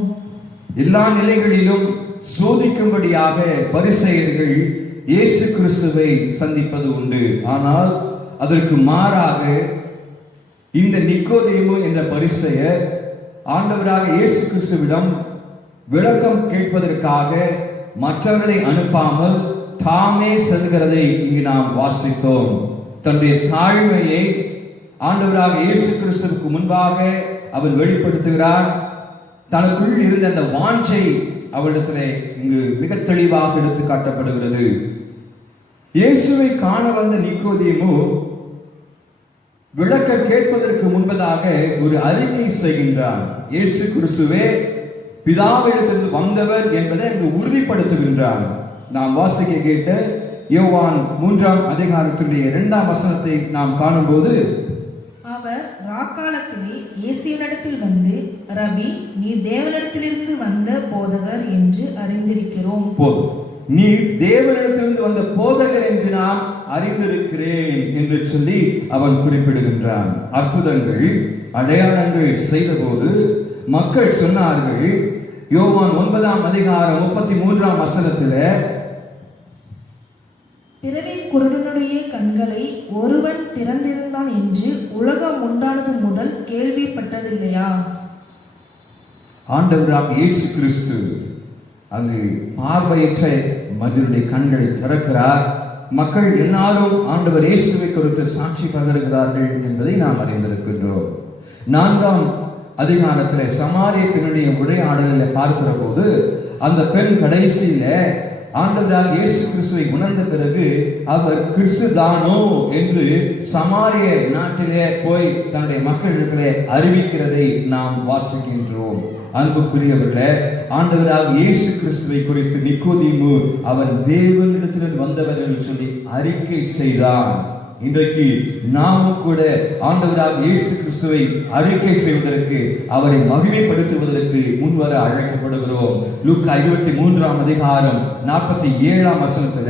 எல்லா நிலைகளிலும் சோதிக்கும்படியாக பரிசேயர்கள் இயேசு கிறிஸ்துவை சந்திப்பது உண்டு. ஆனால் அதற்கு மாறாக இந்த நிக்கோதேமு என்ற பரிசேயர் ஆண்டவராக இயேசு கிறிஸ்துவிடம் விளக்கம் கேட்பதற்காக மற்றவர்களை அனுப்பாமல் தாமே செல்கிறதை இங்கு நாம் வாசித்தோம். தன்னுடைய தாழ்மையை ஆண்டவராக இயேசு கிறிஸ்துவுக்கு முன்பாக அவர் வெளிப்படுத்துகிறார். தனக்குள் இருந்த அந்த வாஞ்சை அவரிடத்திலே இங்கு மிக தெளிவாக எடுத்து காட்டப்படுகிறது. இயேசுவை காண வந்த நிக்கோதேமு விளக்க கேட்பதற்கு முன்பதாக ஒரு அறிக்கை செய்கின்றான். இயேசு கிறிஸ்துவே பிதாவிடத்திலிருந்து வந்தவர் என்பதை அங்கு உறுதிப்படுத்துகின்றான். நாம் வாசிக்க கேட்ட யோவான் 3ஆம் அதிகாரத்தினுடைய 2ஆம் வசனத்தை நாம் காணும்போது, அவர் ராக்காலத்திலே இயேசுவினிடத்தில் வந்து, ரபி, நீ தேவனிடத்திலிருந்து வந்த போதகர் என்று அறிந்திருக்கிறோம். நீ தேவனிடத்திலிருந்து வந்த போதகர் என்று நாம் அறிந்திருக்கிறேன் என்று சொல்லி அவன் குறிப்பிடுகின்றான். அற்புதங்கள் அடையாளங்கள் செய்தபோது மக்கள் சொன்னார்கள். யோவான் 9ஆம் அதிகாரம் 33ஆம் வசனத்தில், பிறவி குருடனுடைய கண்களை ஒருவன் திறந்திருந்தான் என்று உலகம் உண்டானது முதல் கேள்விப்பட்டதில்லையா? ஆண்டவராக இயேசு கிறிஸ்து அங்கு பார்வையற்ற மனிதனுடைய கண்களை திறக்கிறார். மக்கள் எல்லாரும் ஆண்டவர் இயேசுவை குறித்து சாட்சி பகருகிறார்கள் என்பதை நாம் அறிந்திருக்கின்றோம். 4ஆம் அதிகாரத்தில் சமாரிய பெண்ணுடைய உரையாடலில் பார்க்கிற போது அந்த பெண் கடைசியில ஆண்டவராக இயேசு கிறிஸ்துவை உணர்ந்த பிறகு அவர் கிறிஸ்து தானோ என்று சமாரிய நாட்டிலே போய் தன்னுடைய மக்களிடத்திலே அறிவிக்கிறதை நாம் வாசிக்கின்றோம். அன்புக்குரியவர்களே, ஆண்டவராக இயேசு கிறிஸ்துவை குறித்து நிக்கோதேமு அவன் தேவனிடத்திலிருந்து வந்தவர் என்று சொல்லி அறிக்கை செய்தான். இன்றைக்கு நாமும் கூட ஆண்டவராக இயேசு கிறிஸ்துவை அறிக்கை செய்வதற்கு, அவரை மகிமைப்படுத்துவதற்கு முன்வர அழைக்கப்படுகிறோம். லூக்கா 23ஆம் அதிகாரம் 47ஆம் வசனத்துல,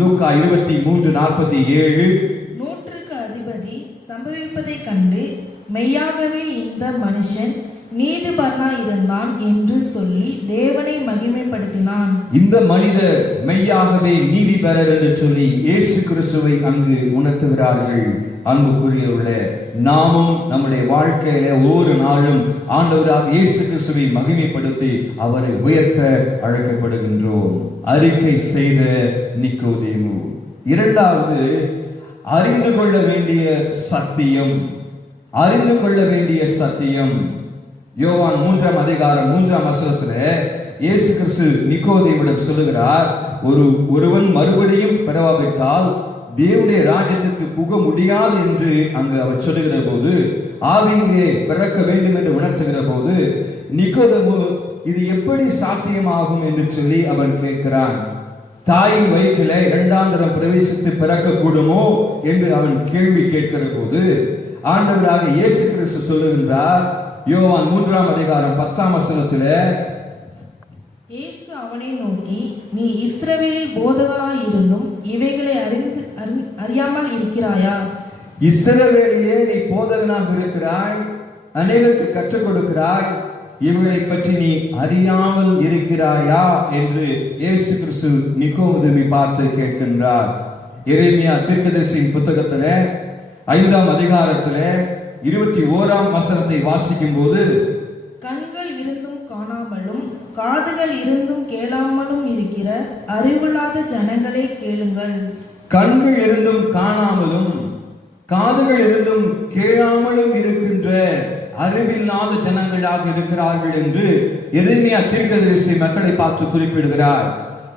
லூக்கா 23:47, நூற்றுக்கு அதிபதி சம்பவிப்பதை கண்டு மெய்யாகவே இந்த மனுஷன் நீதிபரனாய் இருந்தான் என்று சொல்லி தேவனை மகிமைப்படுத்தினான். இந்த மனிதர் மெய்யாகவே நீதிபரர் என்று சொல்லி இயேசு கிறிஸ்துவை அங்கு உணர்த்துகிறார்கள். அன்புக்குரியவர்களே, நாமும் நம்முடைய வாழ்க்கையில ஒவ்வொரு நாளும் ஆண்டவராக இயேசு கிறிஸ்துவை மகிமைப்படுத்தி அவரை உயர்த்த அழைக்கப்படுகின்றோம். அறிக்கை செய்த நிக்கோதேமு. இரண்டாவது, அறிந்து கொள்ள வேண்டிய சத்தியம். அறிந்து கொள்ள வேண்டிய சத்தியம். யோவான் 3ஆம் அதிகாரம் 3ஆம் வசனத்துல இயேசு கிறிஸ்து நிக்கோதேமுவிடம் சொல்லுகிறார், ஒருவன் மறுபடியும் பிறவாவிட்டால் தேவனுடைய ராஜ்யத்திற்கு புக முடியாது என்று அங்கு அவர் சொல்லுகிற போது, ஆவியிலே பிறக்க வேண்டும் என்று உணர்த்துகிற போது, நிக்கோதேமு இது எப்படி சாத்தியமாகும் என்று சொல்லி அவன் கேட்கிறான். தாயின் வயிற்றில 2ஆம் தரம் பிரவேசித்து பிறக்க கூடுமோ என்று அவன் கேள்வி கேட்கிற போது, ஆண்டவராக இயேசு கிறிஸ்து சொல்லுகின்றார். யோவான் 3ஆம் அதிகாரம் 10ஆம் வசனத்தில், இயேசு அவனை நோக்கி, நீ இஸ்ரவேலில் போதகனாய் இருந்தும் இவைகளை அறியாமல் இருக்கிறாயா? இஸ்ரவேலிலே நீ போதகனாக இருக்கிறாய், அநேகருக்கு கற்றுக் கொடுக்கிறாய், இவைகளை பற்றி நீ அறியாமல் இருக்கிறாயா என்று இயேசு கிறிஸ்து நிக்கோதேமை பார்த்து கேட்கின்றார். எரேமியா தீர்க்கதரிசியின் புத்தகத்தில் 5ஆம் அதிகாரத்தில் 21ஆம் வசனத்தை வாசிக்கும் போது, கண்கள் இருந்தும் காணாமலும் காதுகள் இருந்தும் கேளாமலும் இருக்கிற அறிவில்லாத ஜனங்களை கேளுங்கள். கண்கள் இருந்தும் காணாமலும் காதுகள் இருந்தும் கேளாமலும் இருக்கின்ற அறிவில்லாத ஜனங்களாக இருக்கிறார்கள் என்று எரேமியா தீர்க்கதரிசி மக்களை பார்த்து குறிப்பிடுகிறார்.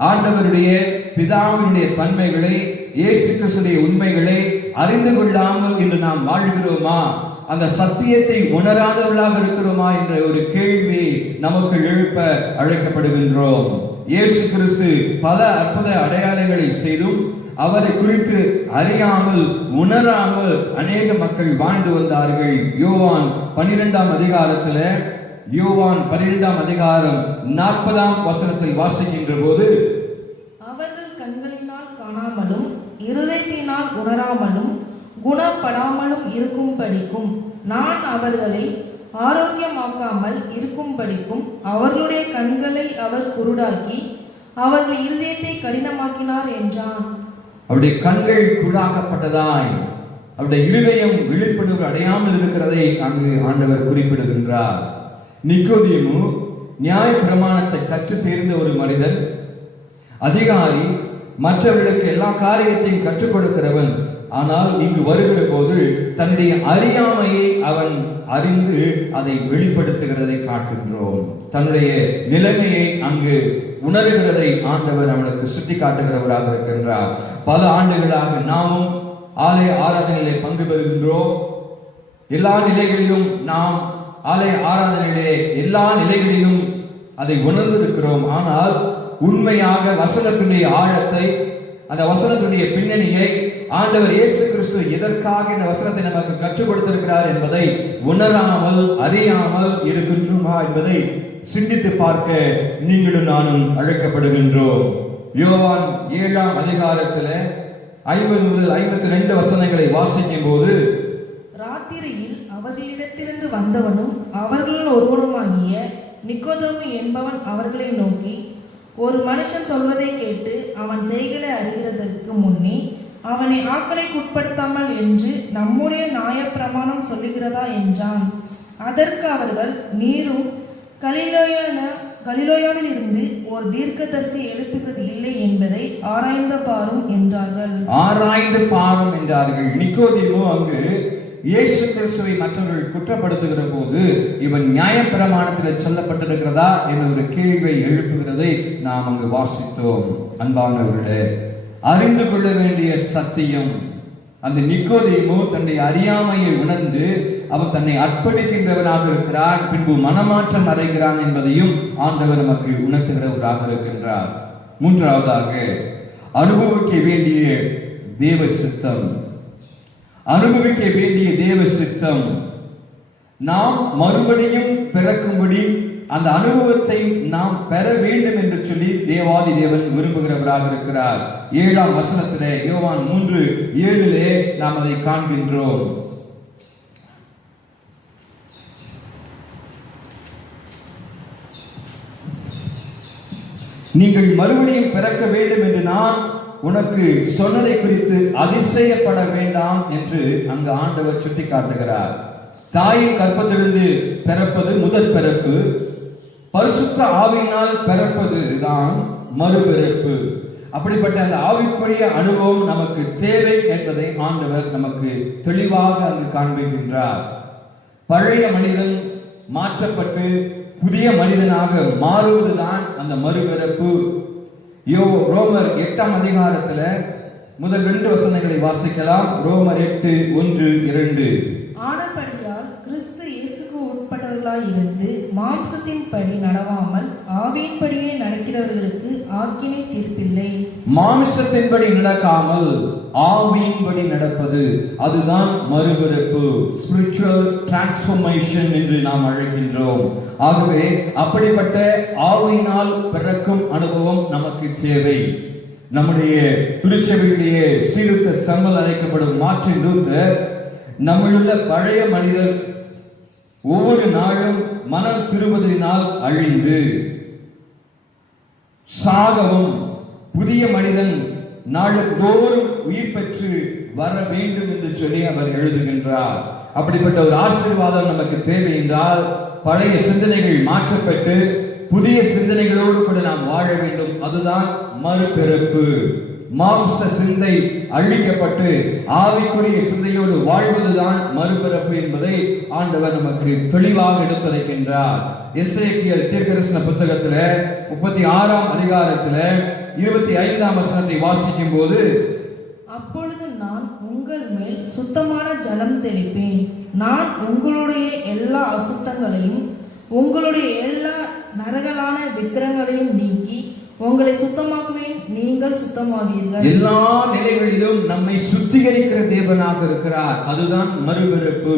ஆண்டவருடைய பிதாவினுடைய தன்மைகளை, இயேசு கிறிஸ்துவின் உண்மைகளை அறிந்து கொள்ளாமல் இன்று நாம் வாழ்கிறோமா? அந்த சத்தியத்தை உணராதவர்களாக இருக்கிறோமா என்ற ஒரு கேள்வி நமக்கு எழுப்ப அழைக்கப்படுகின்றோம். இயேசு கிறிஸ்து பல அற்புத அடையாளங்களை செய்தும் அவரை குறித்து அறியாமல் உணராமல் அநேக மக்கள் வாழ்ந்து வந்தார்கள். யோவான் 12ஆம் அதிகாரத்தில் யோவான் 12ஆம் அதிகாரம் 40ஆம் வசனத்தில் வாசிக்கின்ற போது, அவர்கள் கண்களினால் காணாமலும் இருதயத்தினால் உணராமலும் குணப்படாமலும் இருக்கும்படிக்கும் நான் அவர்களை ஆரோக்கியமாக்காமல் இருக்கும்படிக்கும் அவர்களுடைய கண்களை அவர் குருடாக்கி அவர்கள் இருதயத்தை கடினமாக்கினார் என்றான். அவருடைய கண்கள் குருடாக்கப்பட்டதாய் அவருடைய இருதயம் வெளிப்படுவது அடையாமல் இருக்கிறதை அங்கு ஆண்டவர் குறிப்பிடுகின்றார். நிக்கோதேமு நியாய பிரமாணத்தை கற்று தேர்ந்த ஒரு மனிதன், அதிகாரி, மற்றவர்களுக்கு எல்லா காரியத்தையும் கற்றுக் கொடுக்கிறவன். ஆனால் இங்கு வருகிற போது தன்னுடைய அறியாமையை அவன் அறிந்து அதை வெளிப்படுத்துகிறதை காட்டுகின்றோம். தன்னுடைய நிலைமையை அங்கு உணர்கிறதை ஆண்டவர் அவனுக்கு சுட்டி காட்டுகிறவராக இருக்கின்றார். பல ஆண்டுகளாக நாமும் ஆலய ஆராதனையிலே பங்கு பெறுகின்றோம். எல்லா நிலைகளிலும் நாம் ஆலய ஆராதனையிலே எல்லா நிலைகளிலும் அதை உணர்ந்திருக்கிறோம். ஆனால் உண்மையாக வசனத்துடைய ஆழத்தை, அந்த வசனத்துடைய பின்னணியை, ஆண்டவர் இயேசு கிறிஸ்து எதற்காக இந்த வசனத்தை நமக்கு கற்றுக் கொடுத்திருக்கிறார் என்பதை உணராமல் அறியாமல் இருக்கின்றோமா என்பதை சிந்தித்து பார்க்க நீங்களும் நானும் அழைக்கப்படுகின்றோம். யோவான் 7ஆம் அதிகாரத்தில் 50 முதல் 52 வசனங்களை வாசிக்கும் போது, ராத்திரியில் அவர்களிடத்திலிருந்து வந்தவனும் அவர்களுள் ஒருவனுமாகிய நிக்கோதேமு என்பவன் அவர்களை நோக்கி, ஒரு மனுஷன் சொல்வதை கேட்டு அவன் செய்களை அறிகிறதற்கு முன்னே அவனை ஆக்கணைக்குட்படுத்தாமல் என்று நம்முடைய நியாயப்பிரமாணம் சொல்லுகிறதா என்றான். அதற்கு அவர்கள், நீரும் கலிலேயாவில் இருந்து ஒரு தீர்க்கதரிசி எழுப்புகிறது இல்லை என்பதை ஆராய்ந்து பாரும் என்றார்கள். ஆராய்ந்து பாரும் என்றார்கள். நிக்கோதேமு அங்கு இயேசு கிறிஸ்துவை மற்றவர்கள் குற்றப்படுத்துகிற போது இவன் நியாயப்பிரமாணத்தில் சொல்லப்பட்டிருக்கிறதா என்ற ஒரு கேள்வியை எழுப்புகிறதை நாம் அங்கு வாசித்தோம். அன்பானவர்களே, அறிந்து கொள்ள வேண்டிய சத்தியம், அந்த நிக்கோதேமு தன்னுடைய அறியாமையை உணர்ந்து அவன் தன்னை அர்ப்பணிக்கின்றவனாக இருக்கிறான், பின்பு மனமாற்றம் அடைகிறான் என்பதையும் ஆண்டவர் நமக்கு உணர்த்துகிறவராக இருக்கின்றார். மூன்றாவதாக, அனுபவிக்க வேண்டிய தேவ சித்தம். அனுபவிக்க வேண்டிய தேவ சித்தம். நாம் மறுபடியும் பிறக்கும்படி அந்த அனுபவத்தை நாம் பெற வேண்டும் என்று சொல்லி தேவாதி தேவன் விரும்புகிறவராக இருக்கிறார். 7ஆம் வசனத்திலே, யோவான் 3:7 நாம் அதை காண்கின்றோம். நீங்கள் மறுபடியும் பிறக்க வேண்டும் என்று நான் உனக்கு சொன்னதை குறித்து அதிசயப்பட வேண்டாம் என்று அங்கு ஆண்டவர் சுட்டி காட்டுகிறார். தாயின் கற்பத்திலிருந்து பிறப்பது முதற் பிறப்பு, பரிசுத்த ஆவியினால் பிறப்பது தான் மறுபிறப்பு. அப்படிப்பட்ட அந்த ஆவிக்குரிய அனுபவம் நமக்கு தேவை என்பதை ஆண்டவர் நமக்கு தெளிவாக அங்கு காண்பிக்கின்றார். பழைய மனிதன் மாற்றப்பட்டு புதிய மனிதனாக மாறுவதுதான் அந்த மறுபிறப்பு. ரோமர் 8ஆம் அதிகாரத்துல முதல் 2 வசனங்களை வாசிக்கலாம். ரோமர் 8:1-2. ஆனபடியால் கிறிஸ்து இயேசுக்கு உட்பட்டவர்களாய் இருந்து மாம்சத்தின்படி நடவாமல் ஆவியின்படியே நடக்கிறவர்களுக்கு ஆக்கினை தீர்ப்பில்லை. மாம்சத்தின்படி நடக்காமல் ஆவியின்படி நடப்பது, அதுதான் மறுபிறப்பு, ஸ்பிரிச்சுவல் டிரான்ஸ்ஃபர்மேஷன் என்று நாம் அழைக்கின்றோம். ஆகவே அப்படிப்பட்ட ஆவியினால் பிறக்கும் அனுபவம் நமக்கு தேவை. நம்முடைய திருச்சபையிலேயே சீர்திருத்த சம்பல் அழைக்கப்படும் மார்ட்டின் லூத்தர், நம்மளுள்ள பழைய மனிதர் ஒவ்வொரு நாளும் மனம் திரும்புவதினால் அழிந்து சாகவும் புதிய மனிதன் நாளுதோறும் உயிர் பெற்று வர வேண்டும் என்று சொல்லி அவர் எழுதுகின்றார். அப்படிப்பட்ட ஒரு ஆசீர்வாதம் நமக்கு தேவை என்றால் பழைய சிந்தனைகள் மாற்றப்பட்டு புதிய சிந்தனைகளோடு கூட நாம் வாழ வேண்டும். அதுதான் மறுபிறப்பு. மாம்ச சிந்தை அழிக்கப்பட்டு ஆவிக்குரிய சிந்தையோடு வாழ்வதுதான் மறுபிறப்பு என்பதை ஆண்டவர் நமக்கு தெளிவாக எடுத்துரைக்கின்றார். எசேக்கியேல் தீர்க்கதரிசன புத்தகத்துல 36ஆம் அதிகாரத்துல 25ஆம் வசனத்தை வாசிக்கும் போது, அப்பொழுது நான் உங்கள் மேல் சுத்தமான ஜலம் தெளிப்பேன், நான் உங்களுடைய எல்லா அசுத்தங்களையும் உங்களுடைய எல்லா நரகலான விக்கிரங்களையும் நீக்கி உங்களை சுத்தமாக்குவேன், நீங்கள் சுத்தமாவீர்கள். எல்லா நிலைகளிலும் நம்மை சுத்திகரிக்கிற தேவனாக இருக்கிறார். அதுதான் மறுபிறப்பு.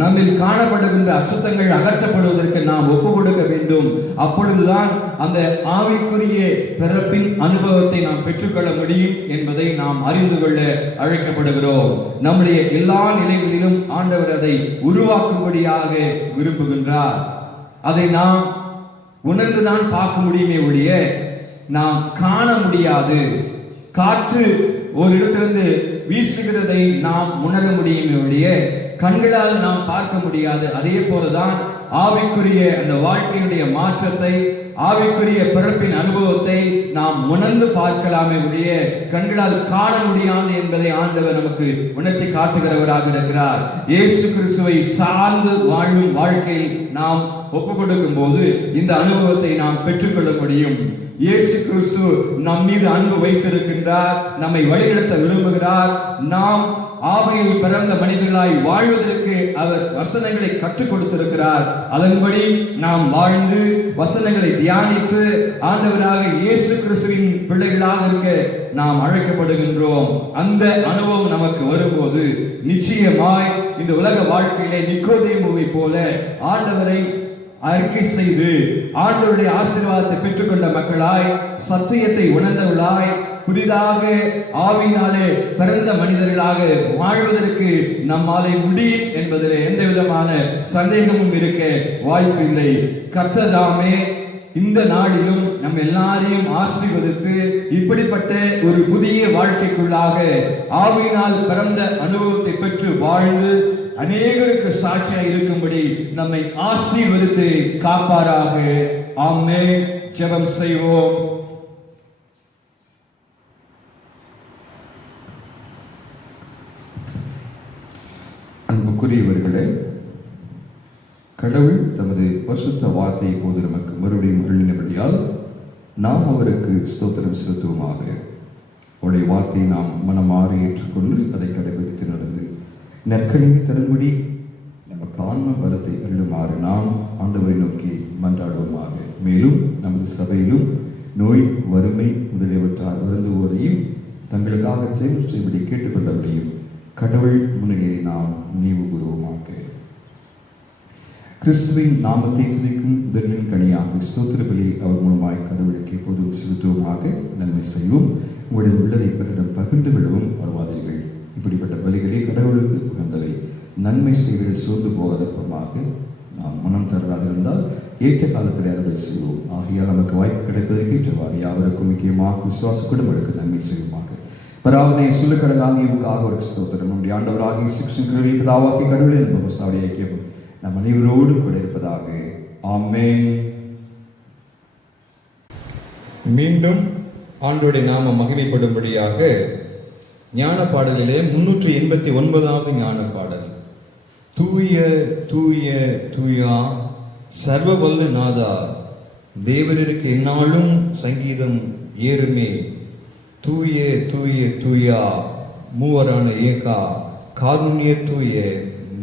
நம்மில் காணப்படுகின்ற அசுத்தங்கள் அகற்றப்படுவதற்கு நாம் ஒப்பு கொடுக்க வேண்டும். அப்பொழுதுதான் அந்த ஆவிக்குரிய பிறப்பின் அனுபவத்தை நாம் பெற்றுக்கொள்ள முடியும் என்பதை நாம் அறிந்து கொள்ள அழைக்கப்படுகிறோம். நம்முடைய எல்லா நிலைகளிலும் ஆண்டவர் அதை உருவாக்கும்படியாக விரும்புகின்றார். அதை நாம் உணர்ந்துதான் பார்க்க முடியுமே ஒழிய நாம் காண முடியாது. காற்று ஒரு இடத்திலிருந்து வீசுகிறதை நாம் உணர முடியுமே ஒழிய கண்களால் நாம் பார்க்க முடியாது. அதே போலதான் ஆவிக்குரிய அந்த வாழ்க்கையுடைய மாற்றத்தை, ஆவிக்குரிய பிறப்பின் அனுபவத்தை நாம் உணர்ந்து பார்க்கலாமே ஒழிய கண்களால் காண முடியாது என்பதை ஆண்டவர் நமக்கு உணர்த்தி காட்டுகிறவராக இருக்கிறார். இயேசு கிறிஸ்துவை சார்ந்து வாழும் வாழ்க்கையில் நாம் ஒப்பு கொடுக்கும் போது இந்த அனுபவத்தை நாம் பெற்றுக்கொள்ள முடியும். இயேசு கிறிஸ்து நம் மீது அன்பு வைத்திருக்கின்றார், நம்மை வழிநடத்த விரும்புகிறார். நாம் ஆவியில் பிறந்த மனிதர்களாய் வாழ்வதற்கு அவர் வசனங்களை கற்றுக் கொடுத்திருக்கிறார். அதன்படி நாம் வாழ்ந்து வசனங்களை தியானித்து ஆண்டவராக இயேசு கிறிஸ்துவின் பிள்ளைகளாக இருக்க நாம் அழைக்கப்படுகின்றோம். அந்த அனுபவம் நமக்கு வரும்போது நிச்சயமாய் இந்த உலக வாழ்க்கையிலே நிக்கோதேமுவை போல ஆண்டவரை அறிக்கை செய்து ஆண்டவருடைய ஆசீர்வாதத்தை பெற்றுக்கொண்ட மக்களாய், சத்தியத்தை உணர்ந்தவர்களாய், புதிதாக ஆவியினாலே பிறந்த மனிதர்களாக வாழ்வதற்கு நம்மாலே முடியும் என்பதிலே எந்த விதமான சந்தேகமும் இருக்க வாய்ப்பில்லை. கர்த்தர் இந்த நாளிலும் நம் எல்லாரையும் ஆசீர்வதித்து இப்படிப்பட்ட ஒரு புதிய வாழ்க்கைக்குள்ளாக ஆவியினால் பிறந்த அனுபவத்தை பெற்று வாழ்ந்து அநேகருக்கு சாட்சியாக இருக்கும்படி நம்மை ஆசீர்வதித்து காப்பாராக. ஆமென். ஜெபம் செய்வோம். அன்புக்குரியவர்களே, கடவுள் தமது பரிசுத்த வார்த்தையை இப்போது நமக்கு மறுபடியும் அருளினபடியால் நாம் அவருக்கு ஸ்தோத்திரம் செலுத்துவோமாக. அவருடைய வார்த்தையை நாம் மனமாற ஏற்றுக்கொண்டு அதை கடைபிடித்து நடந்து நற்கனியை தரும்படி நமக்கு ஆன்ம பலத்தை அருளுமாறு நாம் ஆண்டவரை நோக்கி மன்றாடுவோமாக. மேலும் நமது சபையிலும் நோய், வறுமை முதலியவற்றால் வருந்துவோரையும் தங்களுக்காக செய்வதை கேட்டுக்கொண்டவரையும் கடவுள் முன்னிலையை நாம் நினைவு கூறுவோமாக. கிறிஸ்துவின் நாமத்தை துதிக்கும் முதலின் கனியாக ஸ்தோத்திர பலி அவர் மூலமாய் கடவுளுக்கு எப்போதும் செலுத்துவோமாக. நன்மை செய்வோம். உங்களுடைய உள்ளதை பிறரிடம் பகிர்ந்து விடவும் வருவாதீர்கள். இப்படிப்பட்ட பலிகளே கடவுளுக்கு உகந்தவை. நன்மை செய்வதில் சோர்ந்து போவதற்கமாக நாம் மனம் தராதிருந்தால் ஏற்ற காலத்தில் அறுவடை செய்வோம். ஆகையால் நமக்கு வாய்ப்பு கிடைப்பதற்கு ஏற்றவாறு யாவருக்கும் முக்கியமாக விசுவாச குடும்பங்களுக்கு நன்மை செய்வோமாக. பராவனை சொல்லுக்கடலாகியவுக்காக ஒரு ஸ்தோத்திரம். நம்முடைய ஆண்டவராகிய சிக்ஷன் பிதாவாக்கி கடவுள் என்பவர் சாவடி ஐக்கியம் நம் அனைவரோடு கூட இருப்பதாக. ஆமென். மீண்டும் ஆண்டோடைய நாம மகிமைப்படும்படியாக ஞான பாடலிலே 389வது ஞான பாடல். தூய தூய தூயா சர்வ வல்ல நாதா, தேவருக்கு எந்நாளும் சங்கீதம் ஏறுமே. தூய தூய தூயா மூவரான ஏகா காருண்ய தூய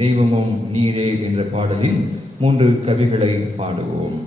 தெய்வமும் நீரே என்ற பாடலில் 3 கவிகளை பாடுவோம்.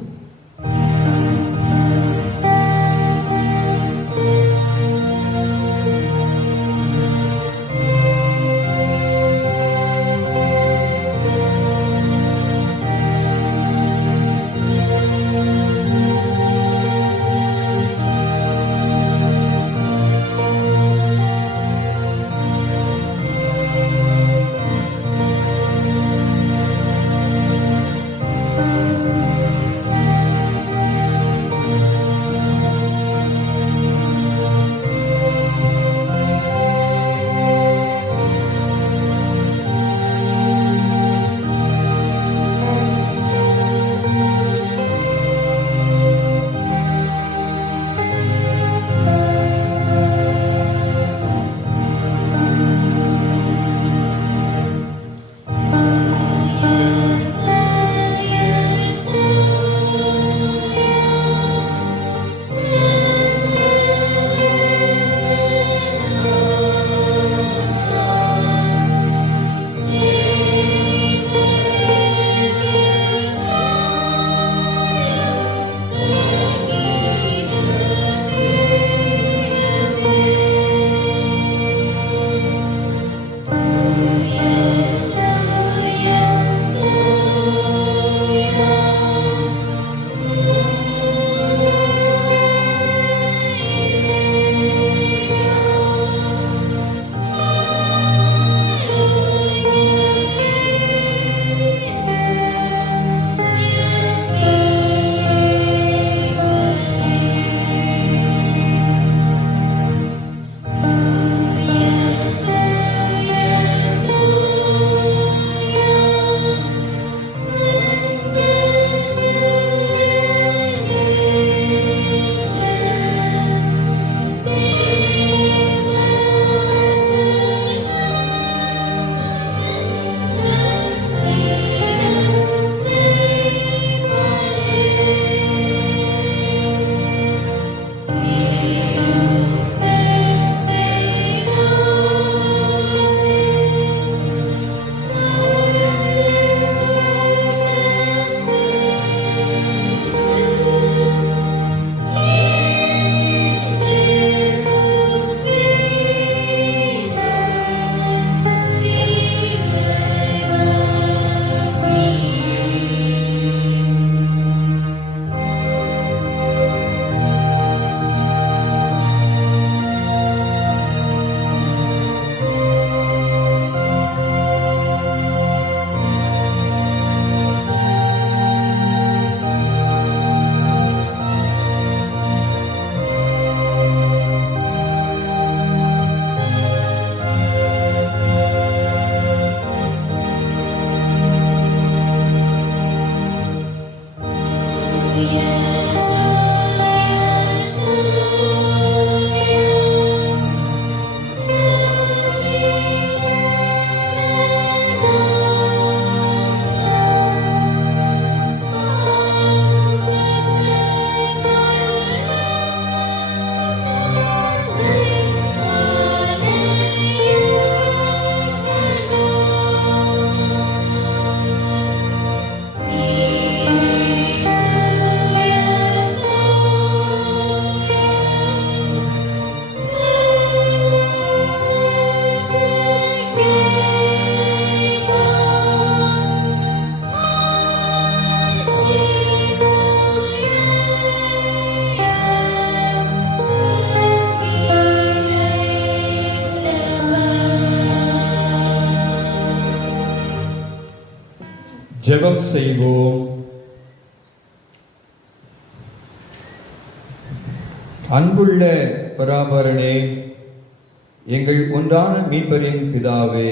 ஜெபம் செய்வோம். அன்புள்ள பராபரனே, எங்கள் ஒன்றான மீட்பரின் பிதாவே,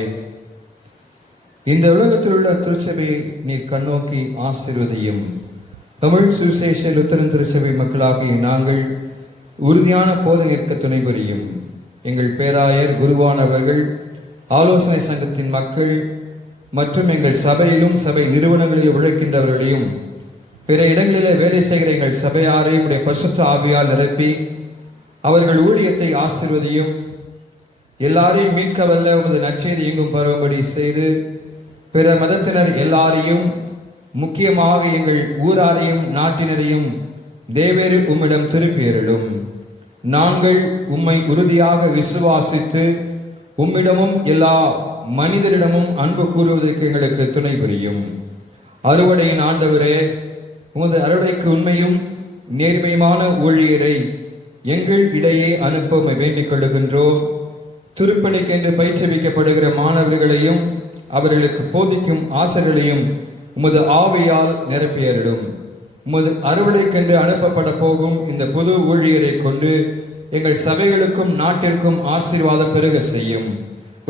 இந்த உலகத்தில் உள்ள திருச்சபையை நீர் கண்ணோக்கி ஆசீர்வதியும். தமிழ் சுவிசேஷ லுத்தரன் திருச்சபை மக்களாகிய நாங்கள் உறுதியான போதனைக்கு துணை புரியும். எங்கள் பேராயர் குருவானவர்கள், ஆலோசனை சங்கத்தின் மக்கள் மற்றும் எங்கள் சபையிலும் சபை நிறுவனங்களில் உழைக்கின்றவர்களையும் பிற இடங்களிலே வேலை செய்கிற எங்கள் சபையாரையும் உடைய பரிசுத்த ஆவியால் நிரப்பி அவர்கள் ஊழியத்தை ஆசீர்வதியும். எல்லாரையும் மீட்க வல்ல உமது நற்செய்தி எங்கும் பரவும்படி செய்து பிற மதத்தினர் எல்லாரையும், முக்கியமாக எங்கள் ஊராரையும் நாட்டினரையும் தேவேறு உம்மிடம் திருப்பியருளும். நாங்கள் உம்மை உறுதியாக விசுவாசித்து உம்மிடமும் எல்லா மனிதரிடமும் அன்பு கூறுவதற்கு எங்களுக்கு துணை புரியும். அறுவடையின் ஆண்டவரே, உமது அறுவடைக்கு உண்மையும் நேர்மையுமான ஊழியரை எங்கள் இடையே அனுப்ப வேண்டிக் கொள்ளுகின்றோம். திருப்பணிக்கென்று பயிற்றுவிக்கப்படுகிற மாணவர்களையும் அவர்களுக்கு போதிக்கும் ஆசிரியர்களையும் உமது ஆவியால் நிரப்பியருளும். உமது அறுவடைக்கென்று அனுப்பப்பட போகும் இந்த புது ஊழியரை கொண்டு எங்கள் சபைகளுக்கும் நாட்டிற்கும் ஆசீர்வாதம் பெருக செய்யும்.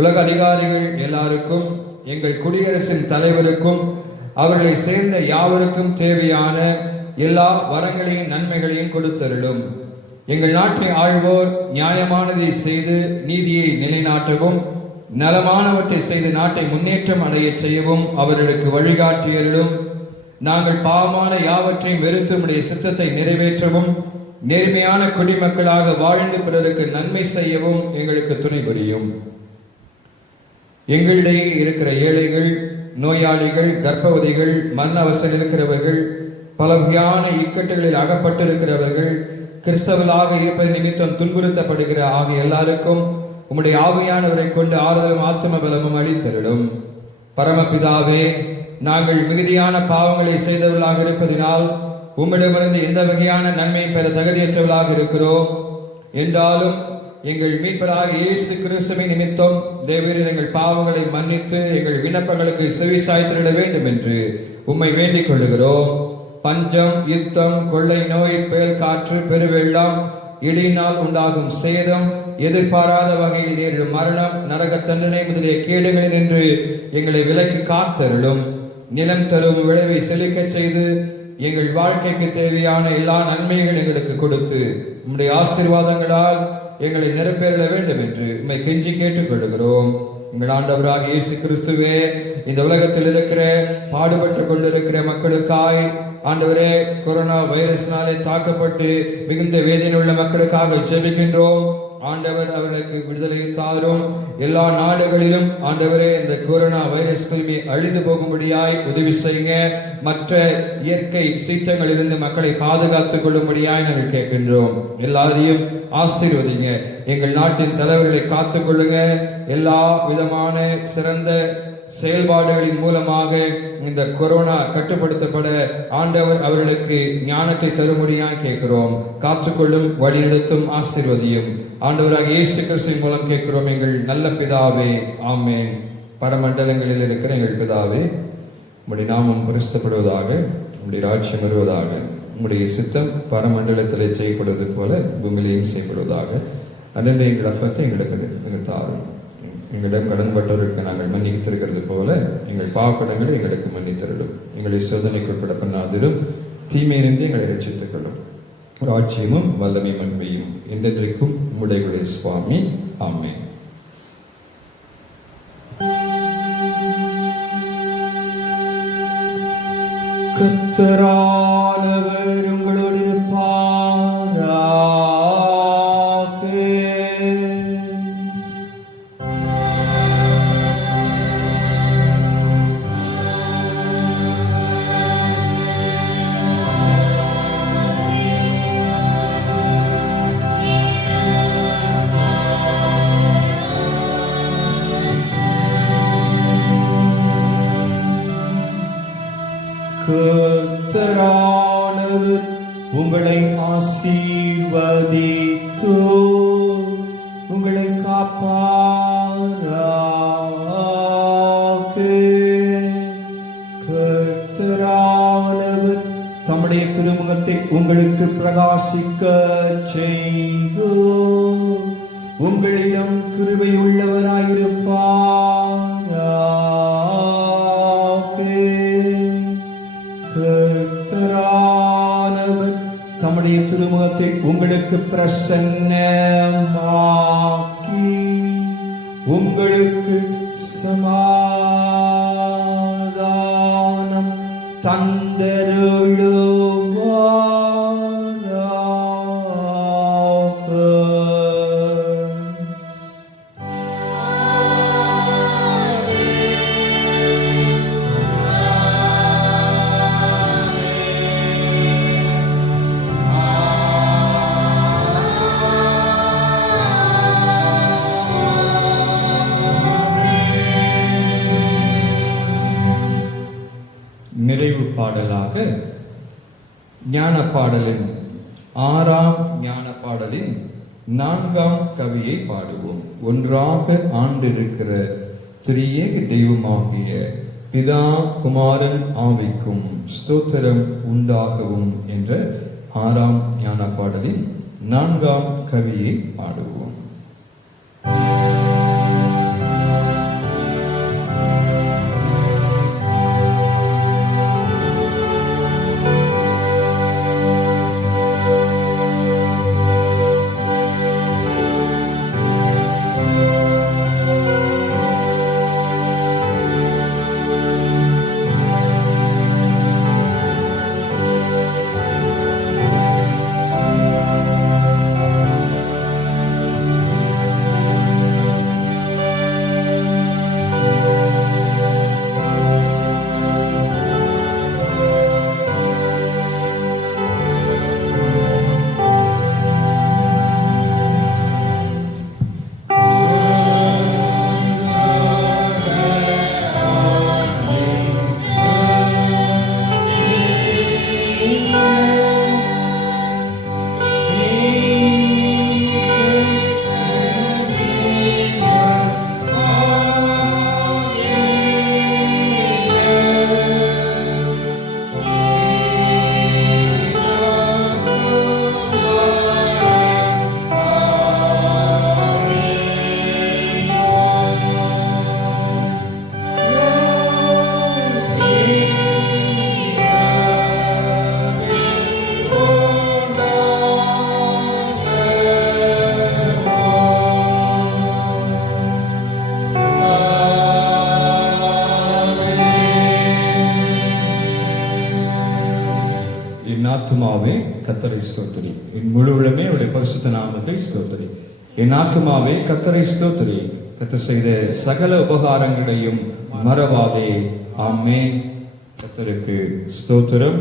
உலக அதிகாரிகள் எல்லாருக்கும், எங்கள் குடியரசின் தலைவருக்கும் அவர்களை சேர்ந்த யாவருக்கும் தேவையான எல்லா வரங்களையும் நன்மைகளையும் கொடுத்தருளும். எங்கள் நாட்டை ஆழ்வோர் நியாயமானதை செய்து நீதியை நிலைநாட்டவும், நலமானவற்றை செய்து நாட்டை முன்னேற்றம் அடைய செய்யவும் அவர்களுக்கு வழிகாட்டியருளும். நாங்கள் பாவமான யாவற்றையும் வெறுத்து உம்முடைய சித்தத்தை நிறைவேற்றவும், நேர்மையான குடிமக்களாக வாழ்ந்து பிறருக்கு நன்மை செய்யவும் எங்களுக்கு துணை புரியும். எங்களிடையே இருக்கிற ஏழைகள், நோயாளிகள், கர்ப்பவதிகள், மரண அவசரம் இருக்கிறவர்கள், பல வகையான இக்கட்டுகளில் அகப்பட்டிருக்கிறவர்கள், கிறிஸ்தவர்களாக இருப்பது நிமித்தம் துன்புறுத்தப்படுகிற ஆகிய எல்லாருக்கும் உம்முடைய ஆவியானவரை கொண்டு ஆறுதலும் ஆத்தும பலமும் அளித்தருளும். பரமபிதாவே, நாங்கள் மிகுதியான பாவங்களை செய்தவர்களாக இருப்பதினால் உம்மிடமிருந்து எந்த வகையான நன்மையும் பெற தகுதியற்றவர்களாக இருக்கிறோம். என்றாலும் எங்கள் மீட்பராக இயேசு கிறிஸ்துவின் நிமித்தம் தேவரீர் எங்கள் பாவங்களை மன்னித்து எங்கள் விண்ணப்பங்களுக்கு செவிசாய்த்திட வேண்டும் என்று உம்மை வேண்டிக் கொள்ளுகிறோம். பஞ்சம், யுத்தம், கொள்ளை நோய், புயல் காற்று, பெருவெள்ளம், இடியினால் உண்டாகும் சேதம், எதிர்பாராத வகையில் நேரிடும் மரணம், நரக தண்டனை முதலிய கேடுகளில் நின்று எங்களை விலக்கி காத்தருளும். நிலம் தரும் விளைவை செழிக்க செய்து எங்கள் வாழ்க்கைக்கு தேவையான எல்லா நன்மைகள் எங்களுக்கு கொடுத்து உம்முடைய ஆசீர்வாதங்களால் எங்களை நிரப்பேற வேண்டும் என்று உம்மை கெஞ்சி கேட்டுக் கொள்கிறோம். எங்கள் ஆண்டவராக இயேசு கிறிஸ்துவே, இந்த உலகத்தில் இருக்கிற பாடுபட்டு கொண்டிருக்கிற மக்களுக்காய் ஆண்டவரே, கொரோனா வைரஸ்னாலே தாக்கப்பட்டு மிகுந்த வேதனை உள்ள மக்களுக்காக ஜெபிக்கின்றோம். ஆண்டவர் அவர்களுக்கு விடுதலை தாரும். எல்லா நாடுகளிலும் ஆண்டவரே, இந்த கொரோனா வைரஸ் கிருமி அழிந்து போகும்படியாய் உதவி செய்யுங்க. மற்ற இயற்கை சீற்றங்களிலிருந்து மக்களை பாதுகாத்துக் கொள்ளும்படியாய் நாங்கள் கேட்கின்றோம். எல்லாரையும் ஆசீர்வதிங்க. எங்கள் நாட்டின் தலைவர்களை காத்துக் கொள்ளுங்க. எல்லா விதமான சிறந்த செயல்பாடுகளின் மூலமாக இந்த கொரோனா கட்டுப்படுத்தப்பட ஆண்டவர் அவர்களுக்கு ஞானத்தை தரும்படியாக கேட்கிறோம். காத்துக்கொள்ளும், வழிநடத்தும், ஆசீர்வதியும். ஆண்டவராக இயேசு கிறிஸ்துவின் மூலம் கேட்கிறோம் எங்கள் நல்ல பிதாவே, ஆமென். பரமண்டலங்களில் இருக்கிற எங்கள் பிதாவே, உம்முடைய நாமம் பரிசுத்தப்படுவதாக, உம்முடைய ராஜ்யம் வருவதாக, உம்முடைய சித்தம் பரமண்டலத்திலே செய்யப்படுவது போல பூமியிலேயும் செய்யப்படுவதாக. அன்றைய எங்கள் அப்பத்தை எங்களுக்கு தாரும். எங்களிடம் கடன்பட்டவர்களுக்கு நாங்கள் மன்னித்திருக்கிறது போல எங்கள் பாவக்கடங்களை எங்களுக்கு மன்னித்தருளும். எங்களை சோதனைக்கு உட்பட பண்ணாதிலும் தீமையிலிருந்து எங்களை ரட்சித்துக் கொள்ளும். ராஜ்யமும் வல்லமை மன்மையும் என்றென்றைக்கும் உம்முடைய சுவாமி, ஆமென். கர்த்தரானவர் உங்களோடு இருப்பாராக. கர்த்தரானவர் உங்களை ஆசீர்வதித்து உங்களை காப்பாராக. உங்களுக்கு பிரகாசிக்க செய்து உங்களிடம் கிருபை கர்த்தரானவர் தம்முடைய திருமுகத்தை உங்களுக்கு பிரசன்னமாக்கி உங்களுக்கு சமாதானம் தந்தருளுவாராக. நிறைவு பாடலாக ஞான பாடலின் 6ஆம் ஞான பாடலின் 4ஆம் கவியை பாடுவோம். ஒன்றாக ஆண்டிருக்கிற திரியேக தெய்வமாகிய பிதா குமாரன் ஆவிக்கும் ஸ்தோத்திரம் உண்டாகவும் என்ற 6ஆம் ஞான பாடலின் 4ஆம் கவியை பாடுவோம். என் ஆத்துமாவே கர்த்தரை ஸ்தோத்திரி, என் முழு உள்ளமே அவருடைய பரிசுத்த நாமத்தை ஸ்தோத்திரி. என் ஆத்துமாவே கர்த்தரை ஸ்தோத்திரி, கர்த்தர் செய்த சகல உபகாரங்களையும் மறவாதே. ஆமென். கர்த்தருக்கு ஸ்தோத்திரம்.